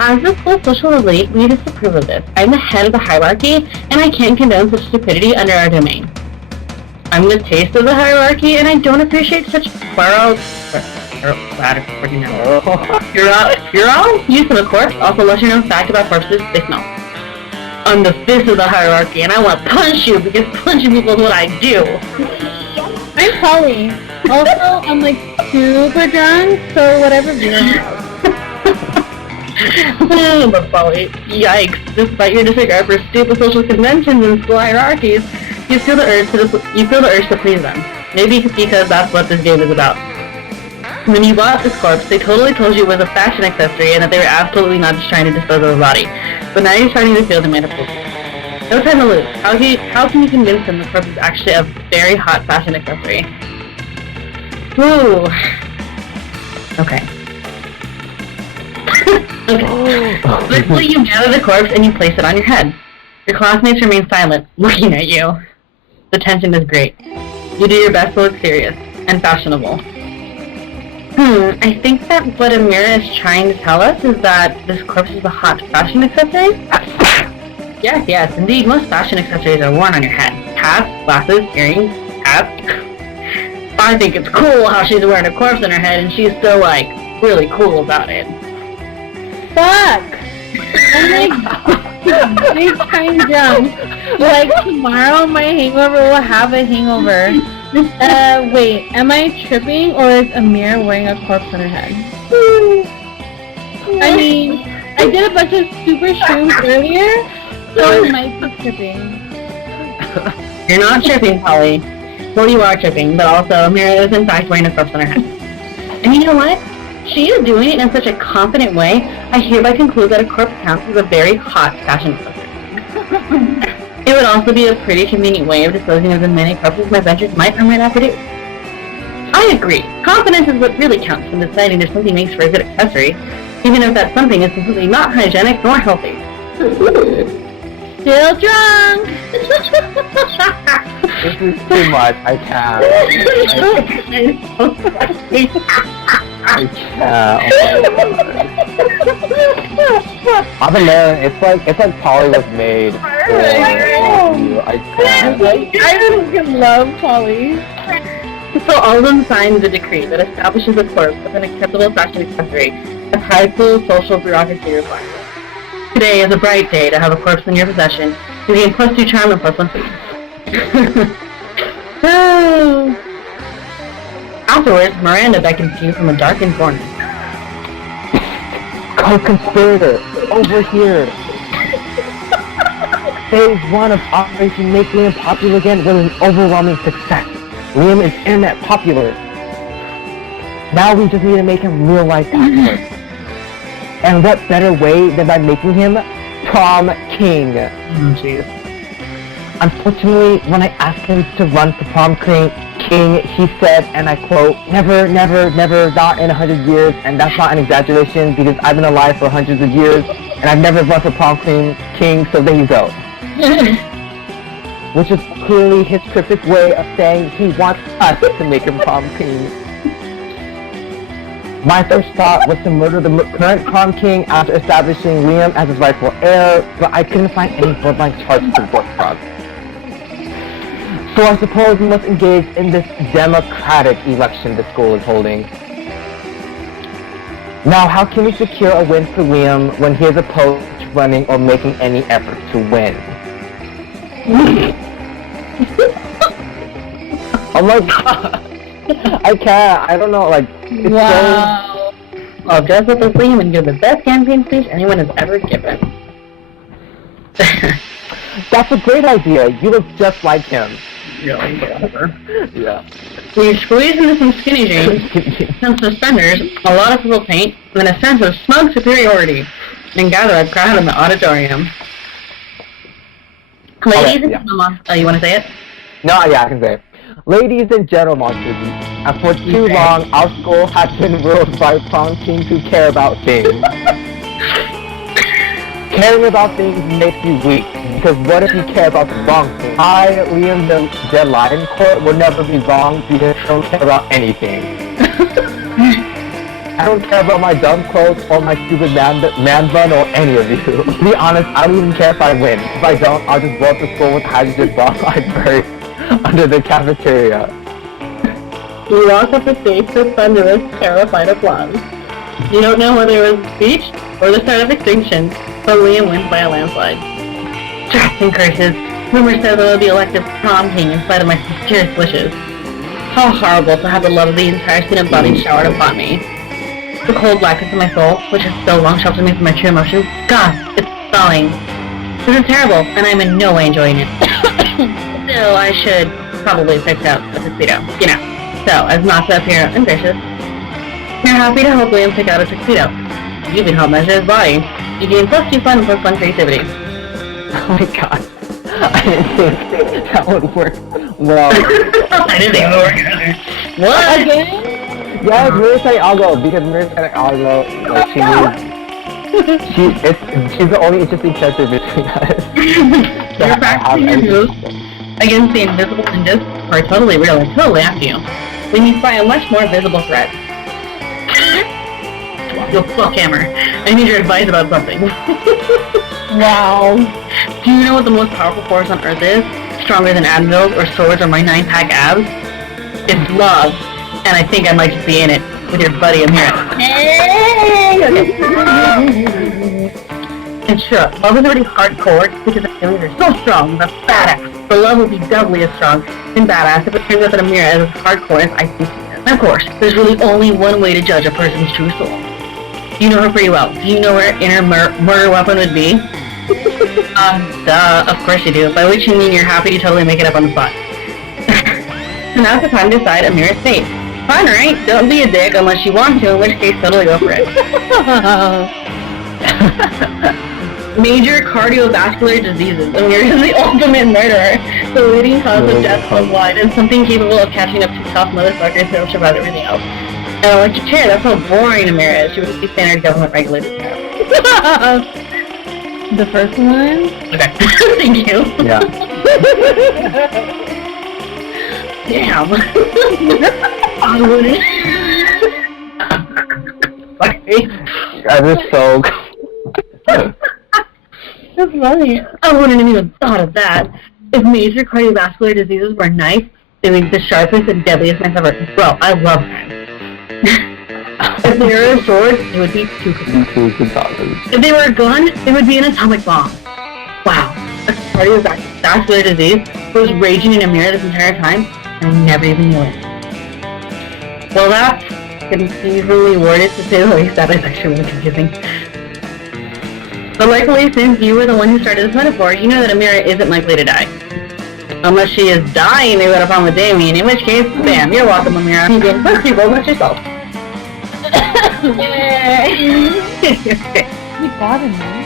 As the school social elite, we disapprove of this. I'm the head of the hierarchy, and I can't condone such stupidity under our domain. I'm the taste of the hierarchy, and I don't appreciate such borrowed... Puerile use of a corpse. Also, lesser known fact about corpses, they smell. I'm the fist of the hierarchy, and I want to punch you because punching people is what I do. I'm Polly. Also, I'm like super drunk, so whatever beer. But Polly, yikes! Despite your disregard for stupid social conventions and school hierarchies, you feel the urge to please them. Maybe because that's what this game is about. When you bought this corpse, they totally told you it was a fashion accessory and that they were absolutely not just trying to dispose of a body. But now you're starting to feel the manipulation. No time to lose. How can you convince them the corpse is actually a very hot fashion accessory? Ooh. Okay. Okay. Quickly you gather the corpse and you place it on your head. Your classmates remain silent, looking at you. The tension is great. You do your best to look serious and fashionable. I think that what Amira is trying to tell us is that this corpse is a hot fashion accessory? Yes, indeed, most fashion accessories are worn on your head. Hats, glasses, earrings, hats. I think it's cool how she's wearing a corpse on her head and she's still, like, really cool about it. Fuck! I'm like big time drunk. Like tomorrow my hangover will have a hangover. Wait, am I tripping or is Amir wearing a corpse on her head? I mean, I did a bunch of super shrooms earlier, so I might be tripping. You're not tripping, Polly. Well, you are tripping, but also Amira is in fact wearing a corpse on her head. And you know what? She is doing it in such a confident way, I hereby conclude that a corpse counts as a very hot fashion accessory. It would also be a pretty convenient way of disposing of the many corpses my ventures might or might not produce. I agree. Confidence is what really counts when deciding if something makes for a good accessory, even if that something is completely not hygienic nor healthy. Still drunk! This is too much. I can't. I can't. I don't know. It's like Polly was made for you. I can't. I fucking love Polly. So all of them signed the decree that establishes a corpse as an acceptable fashion accessory, as high school social bureaucracy requires. Today is a bright day to have a corpse in your possession. You gain +2 charm and +1 speed. Afterwards, Miranda beckons to you from a darkened corner. Co-conspirator, over here. Phase 1 of Operation Make Liam Popular Again was an overwhelming success. Liam is internet popular. Now we just need to make him real life popular. And what better way than by making him Prom King? Jeez. Unfortunately, when I asked him to run for Prom King, he said, and I quote, never, never, never, not in 100 years, and that's not an exaggeration because I've been alive for hundreds of years, and I've never run for Prom King, so there you go. Which is clearly his cryptic way of saying he wants us to make him Prom King. My first thought was to murder the current Prom King after establishing Liam as his rightful heir, but I couldn't find any bloodline charges to work from. So I suppose we must engage in this democratic election the school is holding. Now, how can we secure a win for Liam when he is opposed to running or making any effort to win. Oh my god! I can't. I don't know. Like, it's Wow. I'll dress up as Liam and give the best campaign speech anyone has ever given. That's a great idea. You look just like him. Yeah. So you squeeze into some skinny jeans, some suspenders, a lot of purple paint, and then a sense of smug superiority, and gather a crowd in the auditorium. Ladies and gentlemen, you want to say it? No, yeah, I can say it. Ladies and gentlemen, and for too long, our school has been ruled by prom teams who care about things. Caring about things makes you weak, because what if you care about the wrong thing? I, Liam the Lion Court, will never be wrong because I don't care about anything. I don't care about my dumb clothes or my stupid man bun or any of you. To be honest, I don't even care if I win. If I don't, I'll just blow up the school with hydrogen bomb I buried under the cafeteria. You walk up the stage to thunderous, terrified applause. You don't know whether it was a speech or the start of extinction, but Liam wins by a landslide. Drats and curses. Rumor says I will be elected prom king in spite of my sincerest wishes. How horrible to have the love of the entire student body showered upon me. The cold blackness of my soul, which has so long sheltered me from my true emotions, God, it's thawing. This is terrible, and I'm in no way enjoying it. Still, I should probably pick out a tuxedo, you know, so as not to appear ambitious. You're happy to help Liam pick out a tuxedo. You can help measure his body. You gain +2 fun and +1 creativity. Oh my god. I didn't think that would work well. I didn't think it would work either. What? Again? Yeah, Mira said I'll go, because Mira said I'll go, like, she's the only interesting character between us. You're practicing your moves against the invisible ninjas, who are totally real and totally after you. When you fight a much more visible threat. You'll fuck hammer. I need your advice about something. Wow. Do you know what the most powerful force on Earth is? Stronger than anvils or swords or my 9-pack abs? It's love. And I think I might just be in it with your buddy Amira. Hey! And sure, love is already hardcore because the feelings are so strong, that's badass. But love will be doubly as strong and badass if it turns out that Amira is as hardcore as I think she is. And of course, there's really only one way to judge a person's true soul. You know her pretty well. Do you know where her inner murder weapon would be? Duh, of course you do. By which you mean you're happy to totally make it up on the spot. So now's the time to decide Amira's fate. Fine, right? Don't be a dick unless you want to, in which case totally go for it. Major cardiovascular diseases. Amira is the ultimate murderer. The leading cause of death worldwide and something capable of catching up to tough motherfuckers who don't about everything else. And electric chair, that's how boring Amira is. She would be standard government regulated now. The first one? Okay. Thank you. Yeah. Damn. I wouldn't. That is so That's funny. I wouldn't have even thought of that. If major cardiovascular diseases were a knife, they would be the sharpest and deadliest knife ever. Well, I love them. If they were a sword, it would be two katana. If they were a gun, it would be an atomic bomb. Wow. A cardiovascular disease was raging in Amira this entire time, and I never even knew it. Well, that's confusingly worded to say the least. That is actually really confusing. But luckily, since you were the one who started this metaphor, you know that Amira isn't likely to die. Unless she is dying, they would have found with Damien, in which case, bam, you're welcome, Amira. You can first people, not yourself. Yay! You got him, man.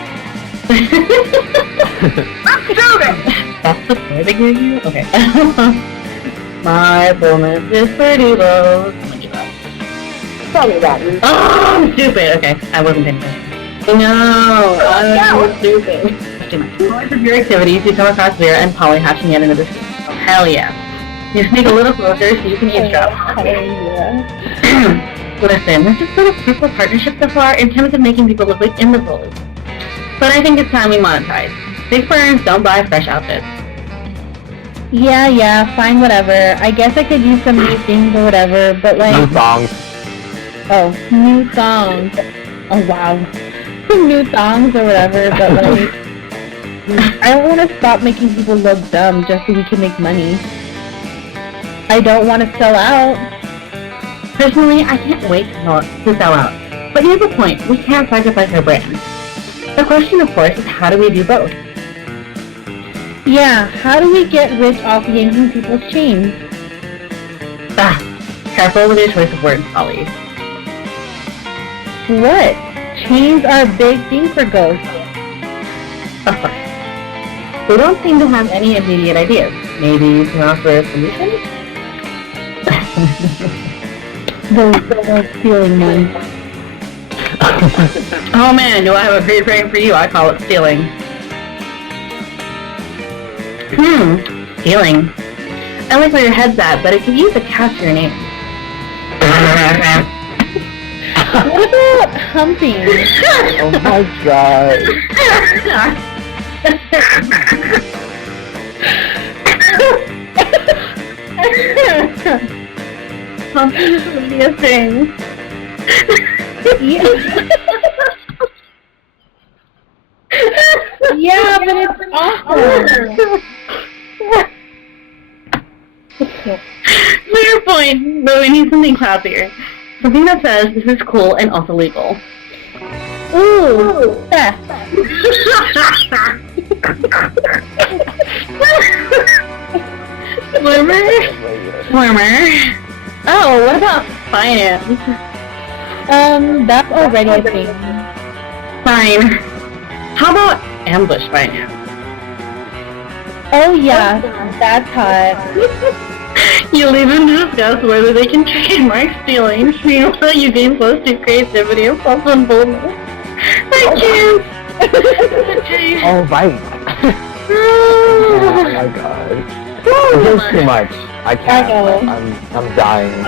I'm stupid! That's the point they gave you? Okay. My performance is pretty low. Tell me that. Oh, I'm stupid! Okay, I wasn't paying attention. No, I'm stupid. Always of your activities, you come across Vera and Polly hatching yet another scheme. Oh, hell yeah. You sneak a little closer so you can eavesdrop. Listen, this is sort of fruitful partnership so far in terms of making people look like imbeciles. But I think it's time we monetize. Big firms don't buy fresh outfits. Yeah, fine, whatever. I guess I could use some new things or whatever, but like... New songs. Oh, new songs. Oh, wow. some new songs or whatever, but like, I don't want to stop making people look dumb just so we can make money. I don't want to sell out. Personally, I can't wait to sell out. But here's the point, we can't sacrifice our brand. The question, of course, is how do we do both? Yeah, how do we get rich off yanking people's chains? Careful with your choice of words, Ollie. What? Chains are a big thing for ghosts. Of course. We don't seem to have any immediate ideas. Maybe you can offer a solution? Those stealing ones. Oh man, do I have a great frame for you? I call it stealing. Stealing. I like where your head's at, but it could use a catch to your name. What about humping? Oh my god. Humping is really a thing. Yeah, but it's awful. Fair point, but we need something classier. Something that says this is cool and also legal. Ooh, theft. Swimmer. Oh, what about finance? That's already a thing. Fine. How about ambush finance? Oh yeah, that's hot. You leave them to discuss whether they can trademark stealing. Meanwhile, you gain close to creativity and self and boldness. I can't. Okay. Oh, right. Oh my god. This is too much. I can't. I'm dying.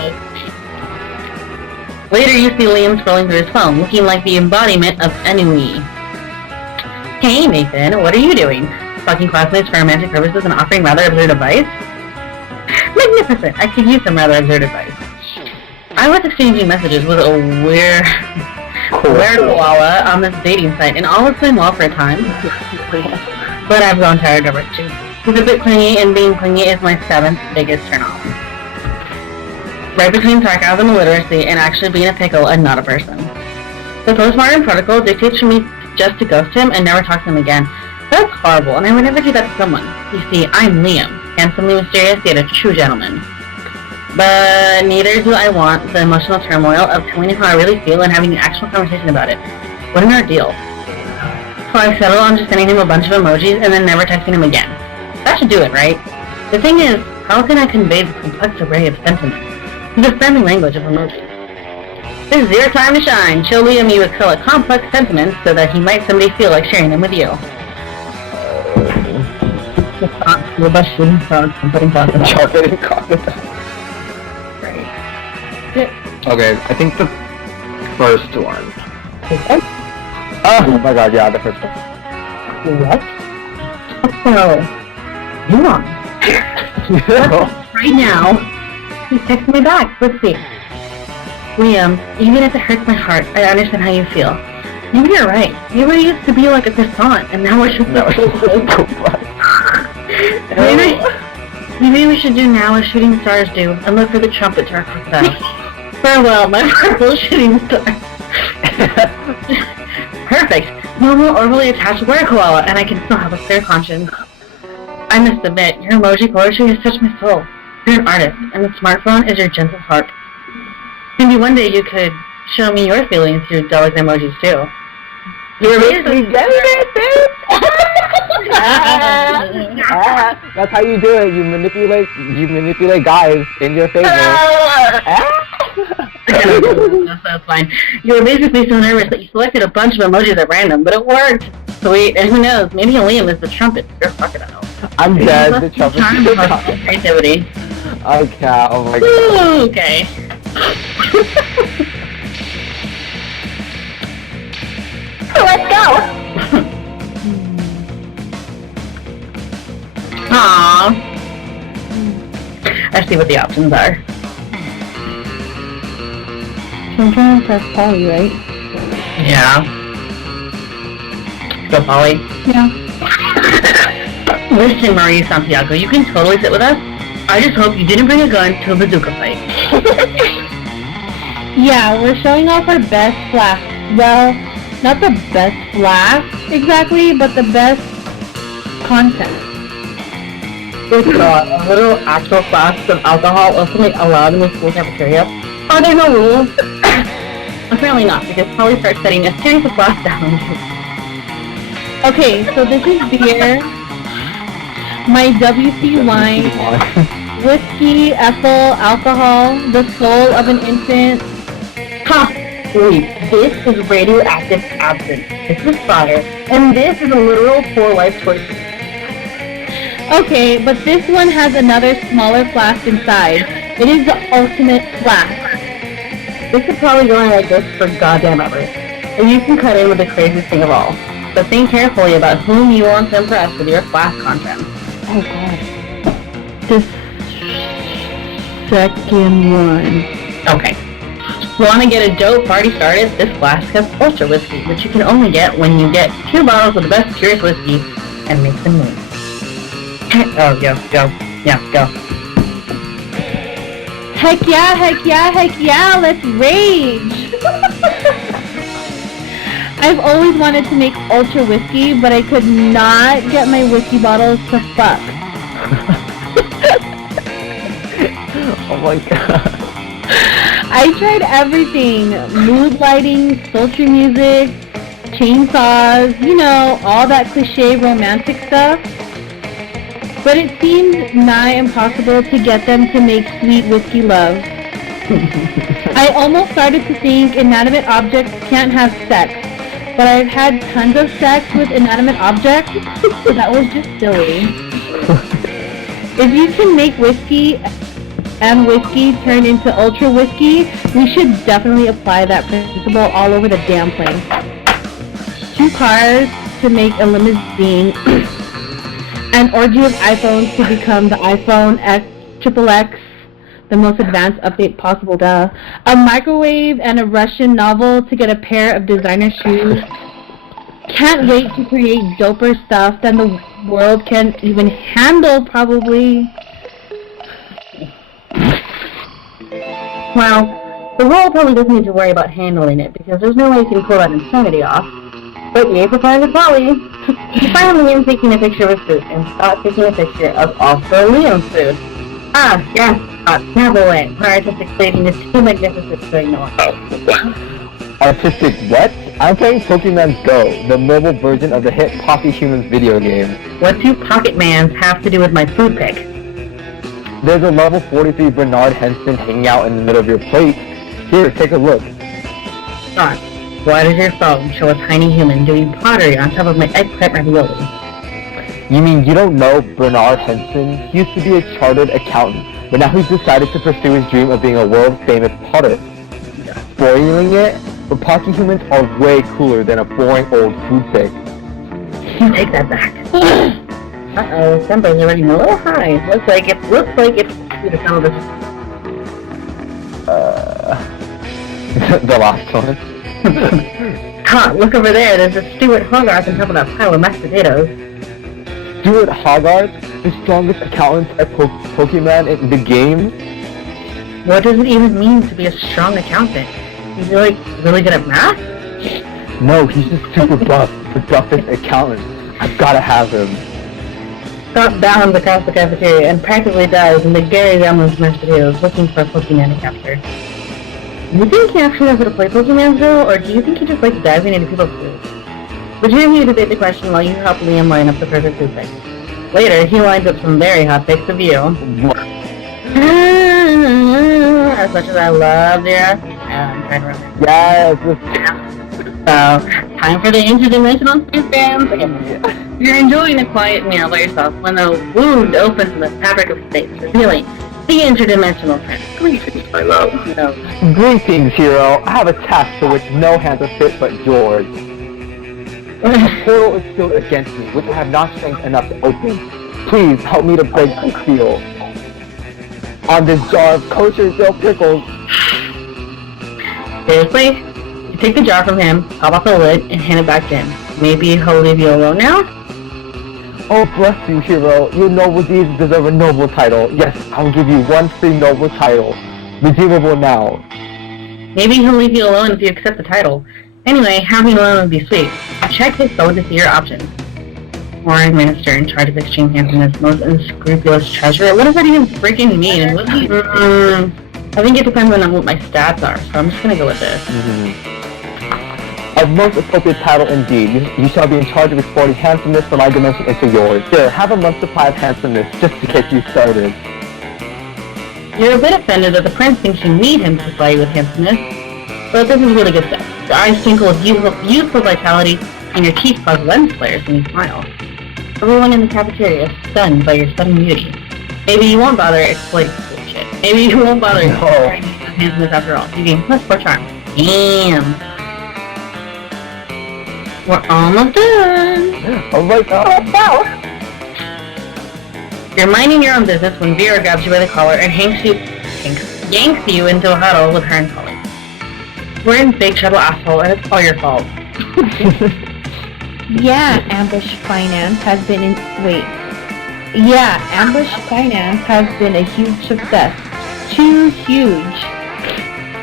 Later, you see Liam scrolling through his phone, looking like the embodiment of ennui. Hey, Nathan, what are you doing? Fucking classmates for romantic purposes and offering rather absurd advice? Magnificent! I could use some rather absurd advice. I was exchanging messages with a weird koala on this dating site, and all was going well for a time. But I've grown tired of it too. He's a bit clingy, and being clingy is my 7th biggest turn-off. Right between sarcasm and literacy, and actually being a pickle and not a person. The postmodern protocol dictates for me just to ghost him and never talk to him again. That's horrible, and I would never do that to someone. You see, I'm Liam, handsomely mysterious yet a true gentleman. But neither do I want the emotional turmoil of telling him how I really feel and having an actual conversation about it. What an ordeal. So I've settled on just sending him a bunch of emojis and then never texting him again. That should do it, right? The thing is, how can I convey the complex array of sentiments through the friendly language of emojis? This is your time to shine. Show Liam you excel at complex sentiments so that he might someday feel like sharing them with you. Okay, I think the first one. Oh my god, yeah, the first one. What? Oh, you on? Right now. He's texting me back. Let's see. Liam, even if it hurts my heart, I understand how you feel. Maybe you're right. Maybe we used to be like a croissant, and now we're just Maybe we should do now as shooting stars do, and look for the trumpet to our success. Farewell, my purple shooting star. Perfect. No more overly attached wear koala, and I can still have a clear conscience. I must admit, your emoji poetry has touched my soul. You're an artist, and the smartphone is your gentle harp. Maybe one day you could show me your feelings through delicate emojis too. You're basically getting it, bitch! That's how you do it. You manipulate guys in your favor. That's fine. You were basically so nervous that you selected a bunch of emojis at random, but it worked. Sweet, and who knows? Maybe Liam is the trumpet. You're fucking I don't know. I'm dead. The trumpet. Creativity. Okay. Oh my god. Ooh, okay. Let's go! Aww. I see what the options are. So I'm trying to press Polly, right? Yeah. So, Polly, Yeah. listen, Marie Santiago, you can totally sit with us. I just hope you didn't bring a gun to a bazooka fight. Yeah, we're showing off our best flask. Well, not the best flask exactly, but the best content. Good God, a little actual flask of alcohol openly allowed in the school cafeteria? Are there no rules? Apparently not, because Polly starts setting a series of glass down. Okay, so this is beer, my WC wine, whiskey, ethyl, alcohol, the soul of an infant. Ha! Wait, this is radioactive absinthe. This is fire. And this is a literal poor life choice. Okay, but this one has another smaller flask inside. It is the ultimate flask. This is probably going like this for goddamn ever. And you can cut in with the craziest thing of all. But think carefully about whom you want to impress with your flask content. Oh god. This second one. Okay. Want to get a dope party started? This flask has ultra whiskey, which you can only get when you get 2 bottles of the best purest whiskey and make them move. Oh, go. Yeah, go. Heck yeah, heck yeah, heck yeah, let's rage! I've always wanted to make ultra whiskey, but I could not get my whiskey bottles to fuck. Oh my god. I tried everything. Mood lighting, sultry music, chainsaws, you know, all that cliche romantic stuff. But it seemed nigh impossible to get them to make sweet whiskey love. I almost started to think inanimate objects can't have sex, but I've had tons of sex with inanimate objects, so that was just silly. If you can make whiskey and whiskey turn into ultra whiskey, we should definitely apply that principle all over the damn place. 2 cars to make a limousine, an orgy of iPhones to become the iPhone XXX, the most advanced update possible, duh. A microwave and a Russian novel to get a pair of designer shoes. Can't wait to create doper stuff than the world can even handle, probably. Well, the world probably doesn't need to worry about handling it, because there's no way you can pull that insanity off. But yay for finding Polly! He finally am taking a picture of his food, and Scott taking a picture of also Liam's food. Ah, yes, Scott, snap away. Our artistic plating is too magnificent to ignore. Artistic what? I'm playing Pokemon Go, the mobile version of the hit Poppy Humans video game. What do Pocket Mans have to do with my food pick? There's a level 43 Bernard Henson hanging out in the middle of your plate. Here, take a look. Scott, why does your phone show a tiny human doing pottery on top of my eggplant ravioli? You mean you don't know Bernard Henson? He used to be a chartered accountant, but now he's decided to pursue his dream of being a world-famous potter. Spoiling it? But Pocky Humans are way cooler than a boring old food pick. You take that back. Uh-oh, Semper's already a little high. Looks like it's the some of this. The last one. Ha! Look over there. There's a Stuart Hogarth on top of that pile of mashed potatoes. Stuart Hogarth, the strongest accountant at Pokemon in the game? What does it even mean to be a strong accountant? Is he, like, really good at math? No, he's just super buff, the buffest accountant. I've gotta have him. Scott bounds across the cafeteria and practically dies in the Gary Ramlin's mashed potatoes looking for a Pokemon to capture. Do you think he actually knows how to play Pokemon Go, or do you think he just likes diving into people's food? Between you debate the question while you help Liam line up the perfect food pick. Later, he lines up some very hot picks of you. As much as I love Zero, I'm trying to remember. Yes! So, time for the interdimensional space dance. You're enjoying a quiet meal by yourself when a wound opens in the fabric of space, revealing the interdimensional trend. Greetings, my love. Greetings, hero. I have a task for which no hands are fit but yours. A portal is sealed against me, which I have not strength enough to open. Please help me to break the seal. On this jar of kosher dill pickles. Seriously? You take the jar from him, pop off the lid, and hand it back to him. Maybe he'll leave you alone now? Oh, bless you, hero. Your noble deeds deserve a noble title. Yes, I'll give you one free noble title. Redeemable now. Maybe he'll leave you alone if you accept the title. Anyway, having alone would be sweet. Check his phone to see your options. Foreign minister in charge of exchange Hampton's most unscrupulous treasurer. What does that even freaking mean? And what I think it depends on what my stats are, so I'm just gonna go with this. A most appropriate title indeed. You shall be in charge of exporting handsomeness from my dimension into yours. Here, have a month's supply of handsomeness, just to get you started. You're a bit offended that the prince thinks you need him to supply you with handsomeness, but this is really good stuff. Your eyes twinkle with youthful vitality, and your teeth cause lens flares when you smile. Everyone in the cafeteria is stunned by your sudden beauty. Maybe you won't bother exploiting bullshit. Maybe you won't bother exploiting handsomeness after all. You gain +4 charm. Damn. We're almost done. Oh my god. You're minding your own business when Vera grabs you by the collar and yanks you into a huddle with her and colleagues. We're in big trouble, asshole, and it's all your fault. Yeah, Ambush Finance has been a huge success. Too huge.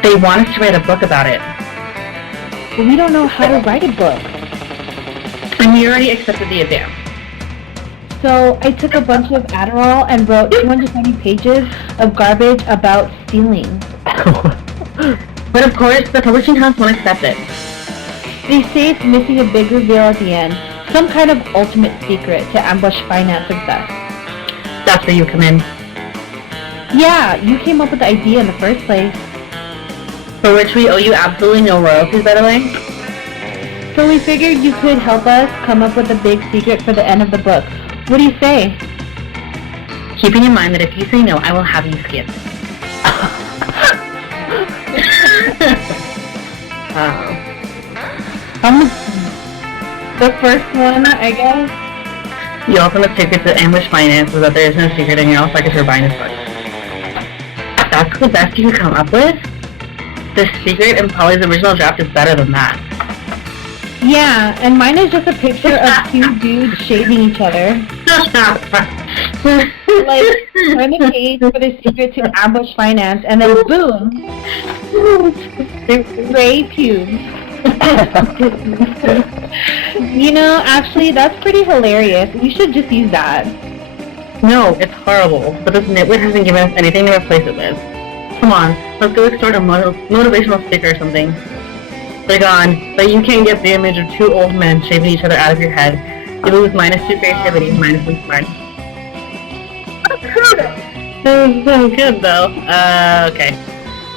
They want us to write a book about it. But we don't know how to write a book. And you already accepted the advance. So I took a bunch of Adderall and wrote 220 pages of garbage about stealing. But of course, the publishing house won't accept it. They say it's missing a big reveal at the end. Some kind of ultimate secret to Ambush Finance success. That's where you come in. Yeah, you came up with the idea in the first place. For which we owe you absolutely no royalties, by the way. So we figured you could help us come up with a big secret for the end of the book. What do you say? Keeping in mind that if you say no, I will have you skipped. The first one, I guess. The ultimate secret to Ambush Finance is that there is no secret and you're all suckers for buying this book. That's the best you could come up with? The secret in Polly's original draft is better than that. Yeah, and mine is just a picture of two dudes shaving each other. Like, turn the page for the secret to Ambush Finance, and then boom! Gray pubes. You know, actually, that's pretty hilarious. We should just use that. No, it's horrible, but this nitwit hasn't given us anything to replace it with. Come on, let's go extort a motivational sticker or something. They're gone, but you can't get the image of two old men shaving each other out of your head. You lose -2 creativity, -1 smart. That was so good, though. Okay.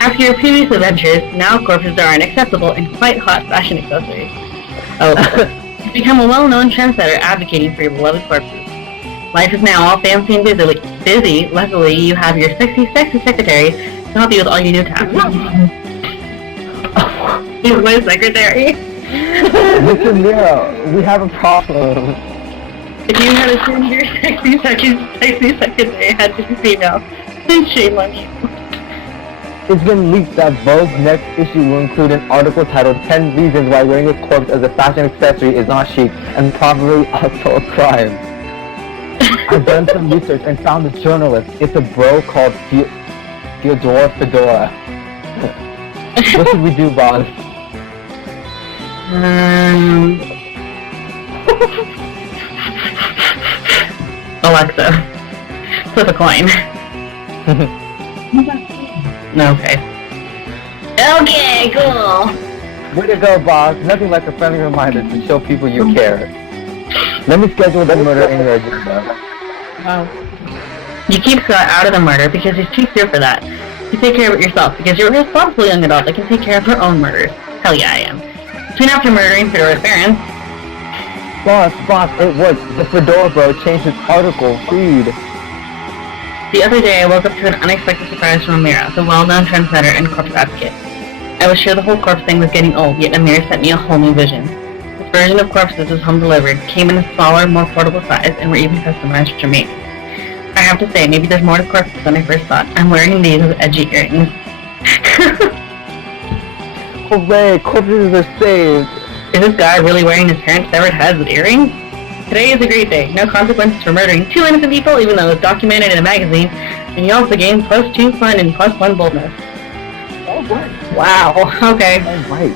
After your previous adventures, now corpses are unacceptable and quite hot fashion accessories. Oh. You've become a well-known trendsetter advocating for your beloved corpses. Life is now all fancy and busy. Luckily, you have your sexy secretary to help you with all your new tasks. He's my secretary. Listen, Nero, we have a problem. If you had assumed your sexy secretary had to be female, then shame on you. It's been leaked that Vogue's next issue will include an article titled 10 Reasons Why Wearing a Corpse as a Fashion Accessory is Not Chic and Probably Also a Crime. I've done some research and found a journalist. It's a bro called Theodore Fedora. What should we do, boss? Alexa, flip a coin. Okay. Okay, cool. Way to go, boss. Nothing like a friendly reminder to show people you care. Let me schedule the murder in your agenda. Wow. You keep Scott out of the murder because he's too pure for that. You take care of it yourself because you're a responsible young adult that can take care of her own murders. Hell yeah, I am. Soon after murdering Fedora's parents. Boss, it worked. The Fedora bro changed his article feed. The other day, I woke up to an unexpected surprise from Amira, the well-known trendsetter and corpse advocate. I was sure the whole corpse thing was getting old, yet Amira sent me a whole new vision. This version of corpses was home-delivered, came in a smaller, more portable size, and were even customized for me. I have to say, maybe there's more to corpses than I first thought. I'm wearing these with edgy earrings. Hooray, corpses are saved! Is this guy really wearing his parents' severed heads with earrings? Today is a great day. No consequences for murdering 2 innocent people, even though it was documented in a magazine. And you also gain +2 fun and +1 boldness. Oh, what? Wow, okay. Oh, right.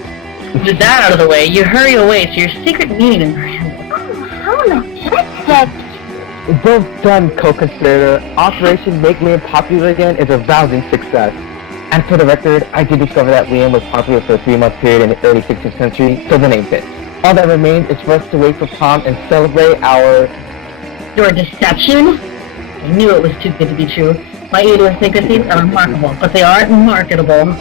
With that out of the way, you hurry away to your secret meeting in Miranda. Well done, co-conspirator. Operation Make Liam Popular Again is a rousing success. And for the record, I did discover that Liam was popular for a 3-month period in the early 16th century, so the name fits. All that remains is for us to wait for prom and celebrate our... Your deception? I knew it was too good to be true. My idiosyncrasies are remarkable, but they aren't marketable.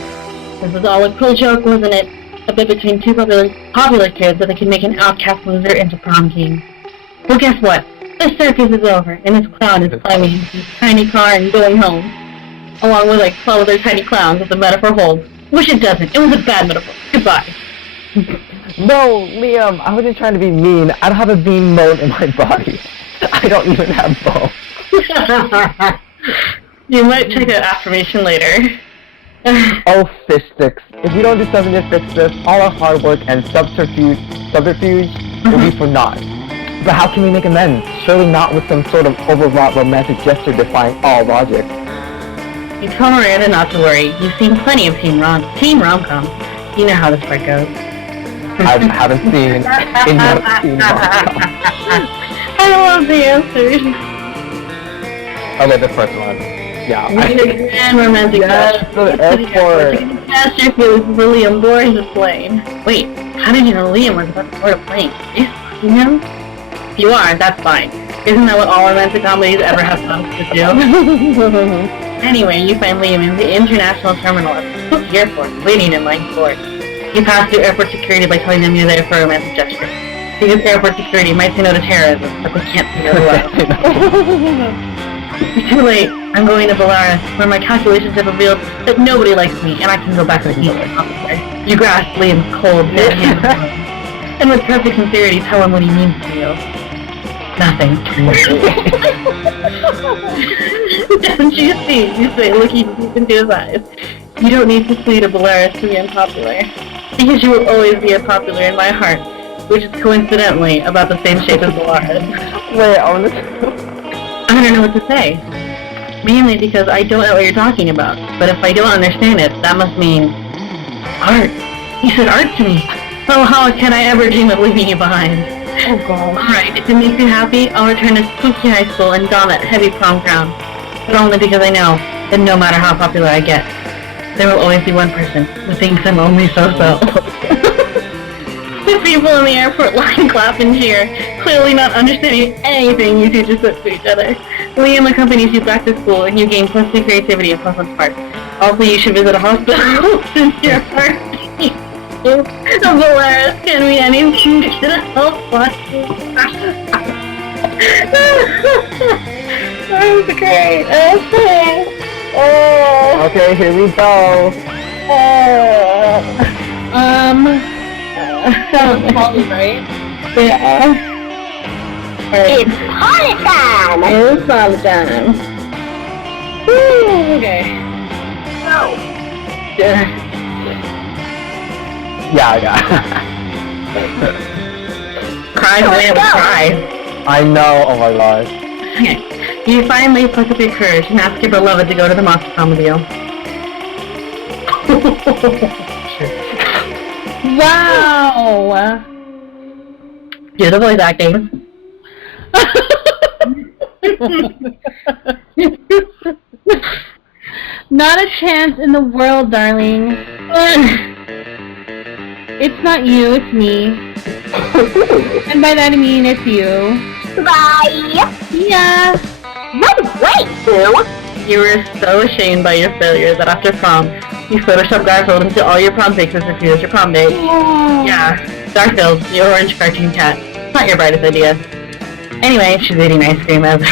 This was all a cruel joke, wasn't it? A bit between 2 popular kids so they could make an outcast loser into prom king. Well, guess what? The circus is over, and this clown is climbing into his tiny car and going home. Along with like 12 other tiny clowns, as the metaphor holds. Wish it doesn't. It was a bad metaphor. Goodbye. No, Liam, I wasn't trying to be mean. I don't have a mean bone in my body. I don't even have bones. You might check out affirmation later. Oh, fish sticks. If we don't do something to fix this, all our hard work and subterfuge will be for naught. But how can we make amends? Surely not with some sort of overwrought romantic gesture defying all logic. You tell Miranda not to worry. You've seen plenty of teen rom-coms. You know how this part goes. I haven't seen enough teen rom-coms. I love the answers. Okay, the first one. Yeah. And romantic yes, the airport. Faster feelings for Liam boards the plane. Wait, how did you know Liam was about to board a plane? Are you fucking him? If you are, that's fine. Isn't that what all romantic comedies ever have supposed to do? Anyway, you find Liam in the international terminal at Spooky Airport, waiting in line for it. You pass through airport security by telling them you're there for a romantic gesture. Because airport security might say no to terrorism, but they can't say no to love. It's too late. I'm going to Belarus, where my calculations have revealed that nobody likes me, and I can go back to the officer. You grasp Liam's cold, dead hand, and with perfect sincerity tell him what he means to you. Nothing. Don't you see? You say, looking deep into his eyes. You don't need to flee to Belarus to be unpopular. Because you will always be unpopular in my heart, which is coincidentally about the same shape as Belarus. Wait, I don't know what to say. Mainly because I don't know what you're talking about. But if I don't understand it, that must mean... art. You said art to me. Oh, how can I ever dream of leaving you behind? Oh god. Alright, if it makes you happy, I'll return to Spooky High School and don that heavy prom crown. But only because I know that no matter how popular I get, there will always be one person who thinks I'm only so-so. The people in the airport line clap and cheer, clearly not understanding anything you two just said to each other. Liam accompanies you back to school and you gain +2 creativity and +1 spark. Also, you should visit a hospital since your heart of Belarus can be anything to help us. That was great. Okay. Oh. Okay, here we go. That was Polly, right? Yeah. It's party time! It is Polly time. Woo, okay. No. Yeah. Yeah. Cry away with cry. I know, oh my gosh. Okay. You finally pluck up your courage and ask your beloved to go to the monster prom with you. Wow! Do the voice acting. Not a chance in the world, darling. It's not you, it's me. And by that I mean it's you. Bye! Yeah. No way, Sue! You were so ashamed by your failure that after prom, you Photoshop Garfield into all your prom pictures to fuse your prom date. Yeah, Garfield, your orange cartoon cat. Not your brightest idea. Anyway, she's eating ice cream as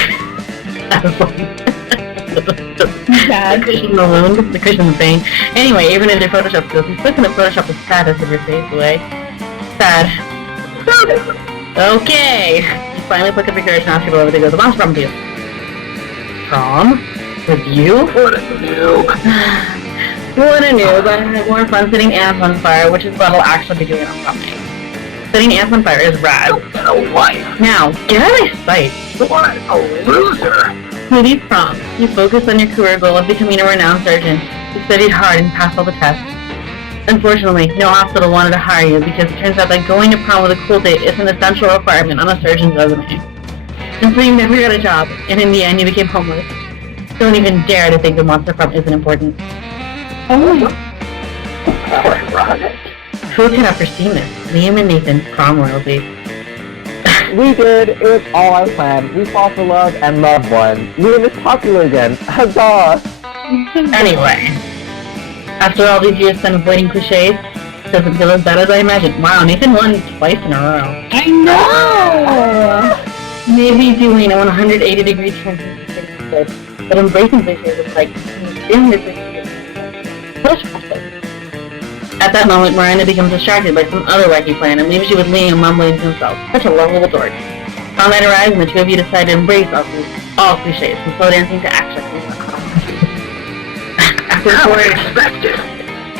Sad. the cushion, the wound, the cushion, the pain. Anyway, even in your Photoshop skills, you still couldn't Photoshop the sadness of your face away. Sad. Okay. You finally pick up your courage and ask your beloved to go to the monster prom with you. Prom? With you? What a noob. What a noob, but I had more fun setting ants on fire, which is what I'll actually be doing on prom night. Setting ants on fire is rad. A wife. Now, get out of my sight. What a loser. Movie Prom. You focus on your career goal of becoming a renowned surgeon. You studied hard and passed all the tests. Unfortunately, no hospital wanted to hire you because it turns out that going to prom with a cool date is an essential requirement on a surgeon's resume. And so you never got a job, and in the end you became homeless. Don't even dare to think the monster prom isn't important. Oh, Who could have foreseen this? Liam and Nathan, prom royalty. We did. It was all our plan. We fought for love and loved one. Liam is popular again. Huzzah! Anyway, after all these years spent avoiding cliches, it doesn't feel as bad as I imagined. Wow, Nathan won twice in a row. I know! Maybe doing a 180-degree turn is good, but embracing cliches is like 360 push myself. At that moment, Miranda becomes distracted by some other wacky plan and leaves you with Liam mumbling to himself. Such a lovable dork. Prom night arrives and the two of you decide to embrace all cliches, from slow dancing to action.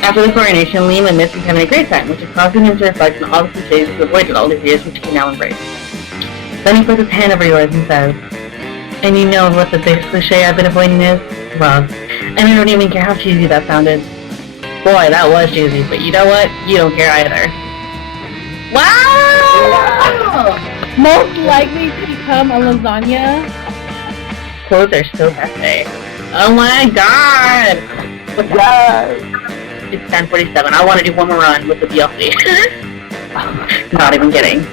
After the coronation, Liam admits he's having a great time, which is causing him to reflect on all the cliches he's avoided all these years, which he can now embrace. Then he puts his hand over yours and says, "And you know what the biggest cliche I've been avoiding is? Love. And I don't even care how cheesy that sounded." Boy, that was cheesy, but you know what? You don't care either. Wow! Most likely to become a lasagna. Clothes are so cafe. Oh my god! What's that? It's 10:47. I want to do one more run with the DLC. Not even kidding.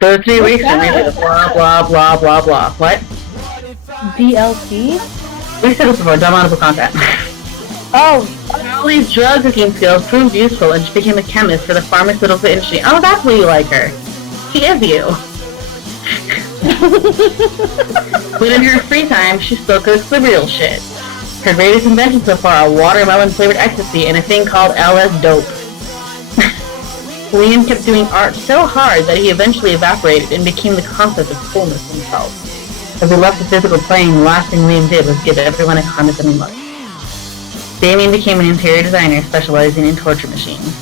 Those 3 weeks are really the blah blah blah blah blah. What? DLC? We said this before, downloadable content. Oh, Holly's drug cooking skills proved useful and she became a chemist for the pharmaceutical industry. Oh, that's why you like her. She is you. But in her free time, she still cooks the real shit. Her greatest invention so far are watermelon-flavored ecstasy and a thing called LS Dope. Liam kept doing art so hard that he eventually evaporated and became the concept of coolness himself. As he left the physical plane, the last thing Liam did was give everyone a condescending look. Damien became an interior designer specializing in torture machines.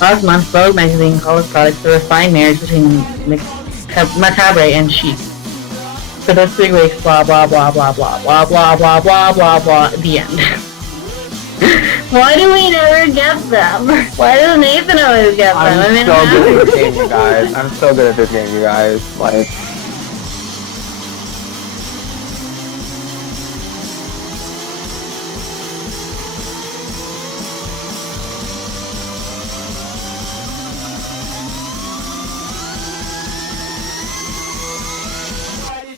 Last month, Vogue magazine called his products the refined marriage between macabre and chic. For those 3 weeks, blah blah blah blah blah blah blah blah blah blah blah. The end. Why do we never get them? Why does Nathan always get them? I'm so good at this game, you guys. I'm so good at this game, you guys. Like.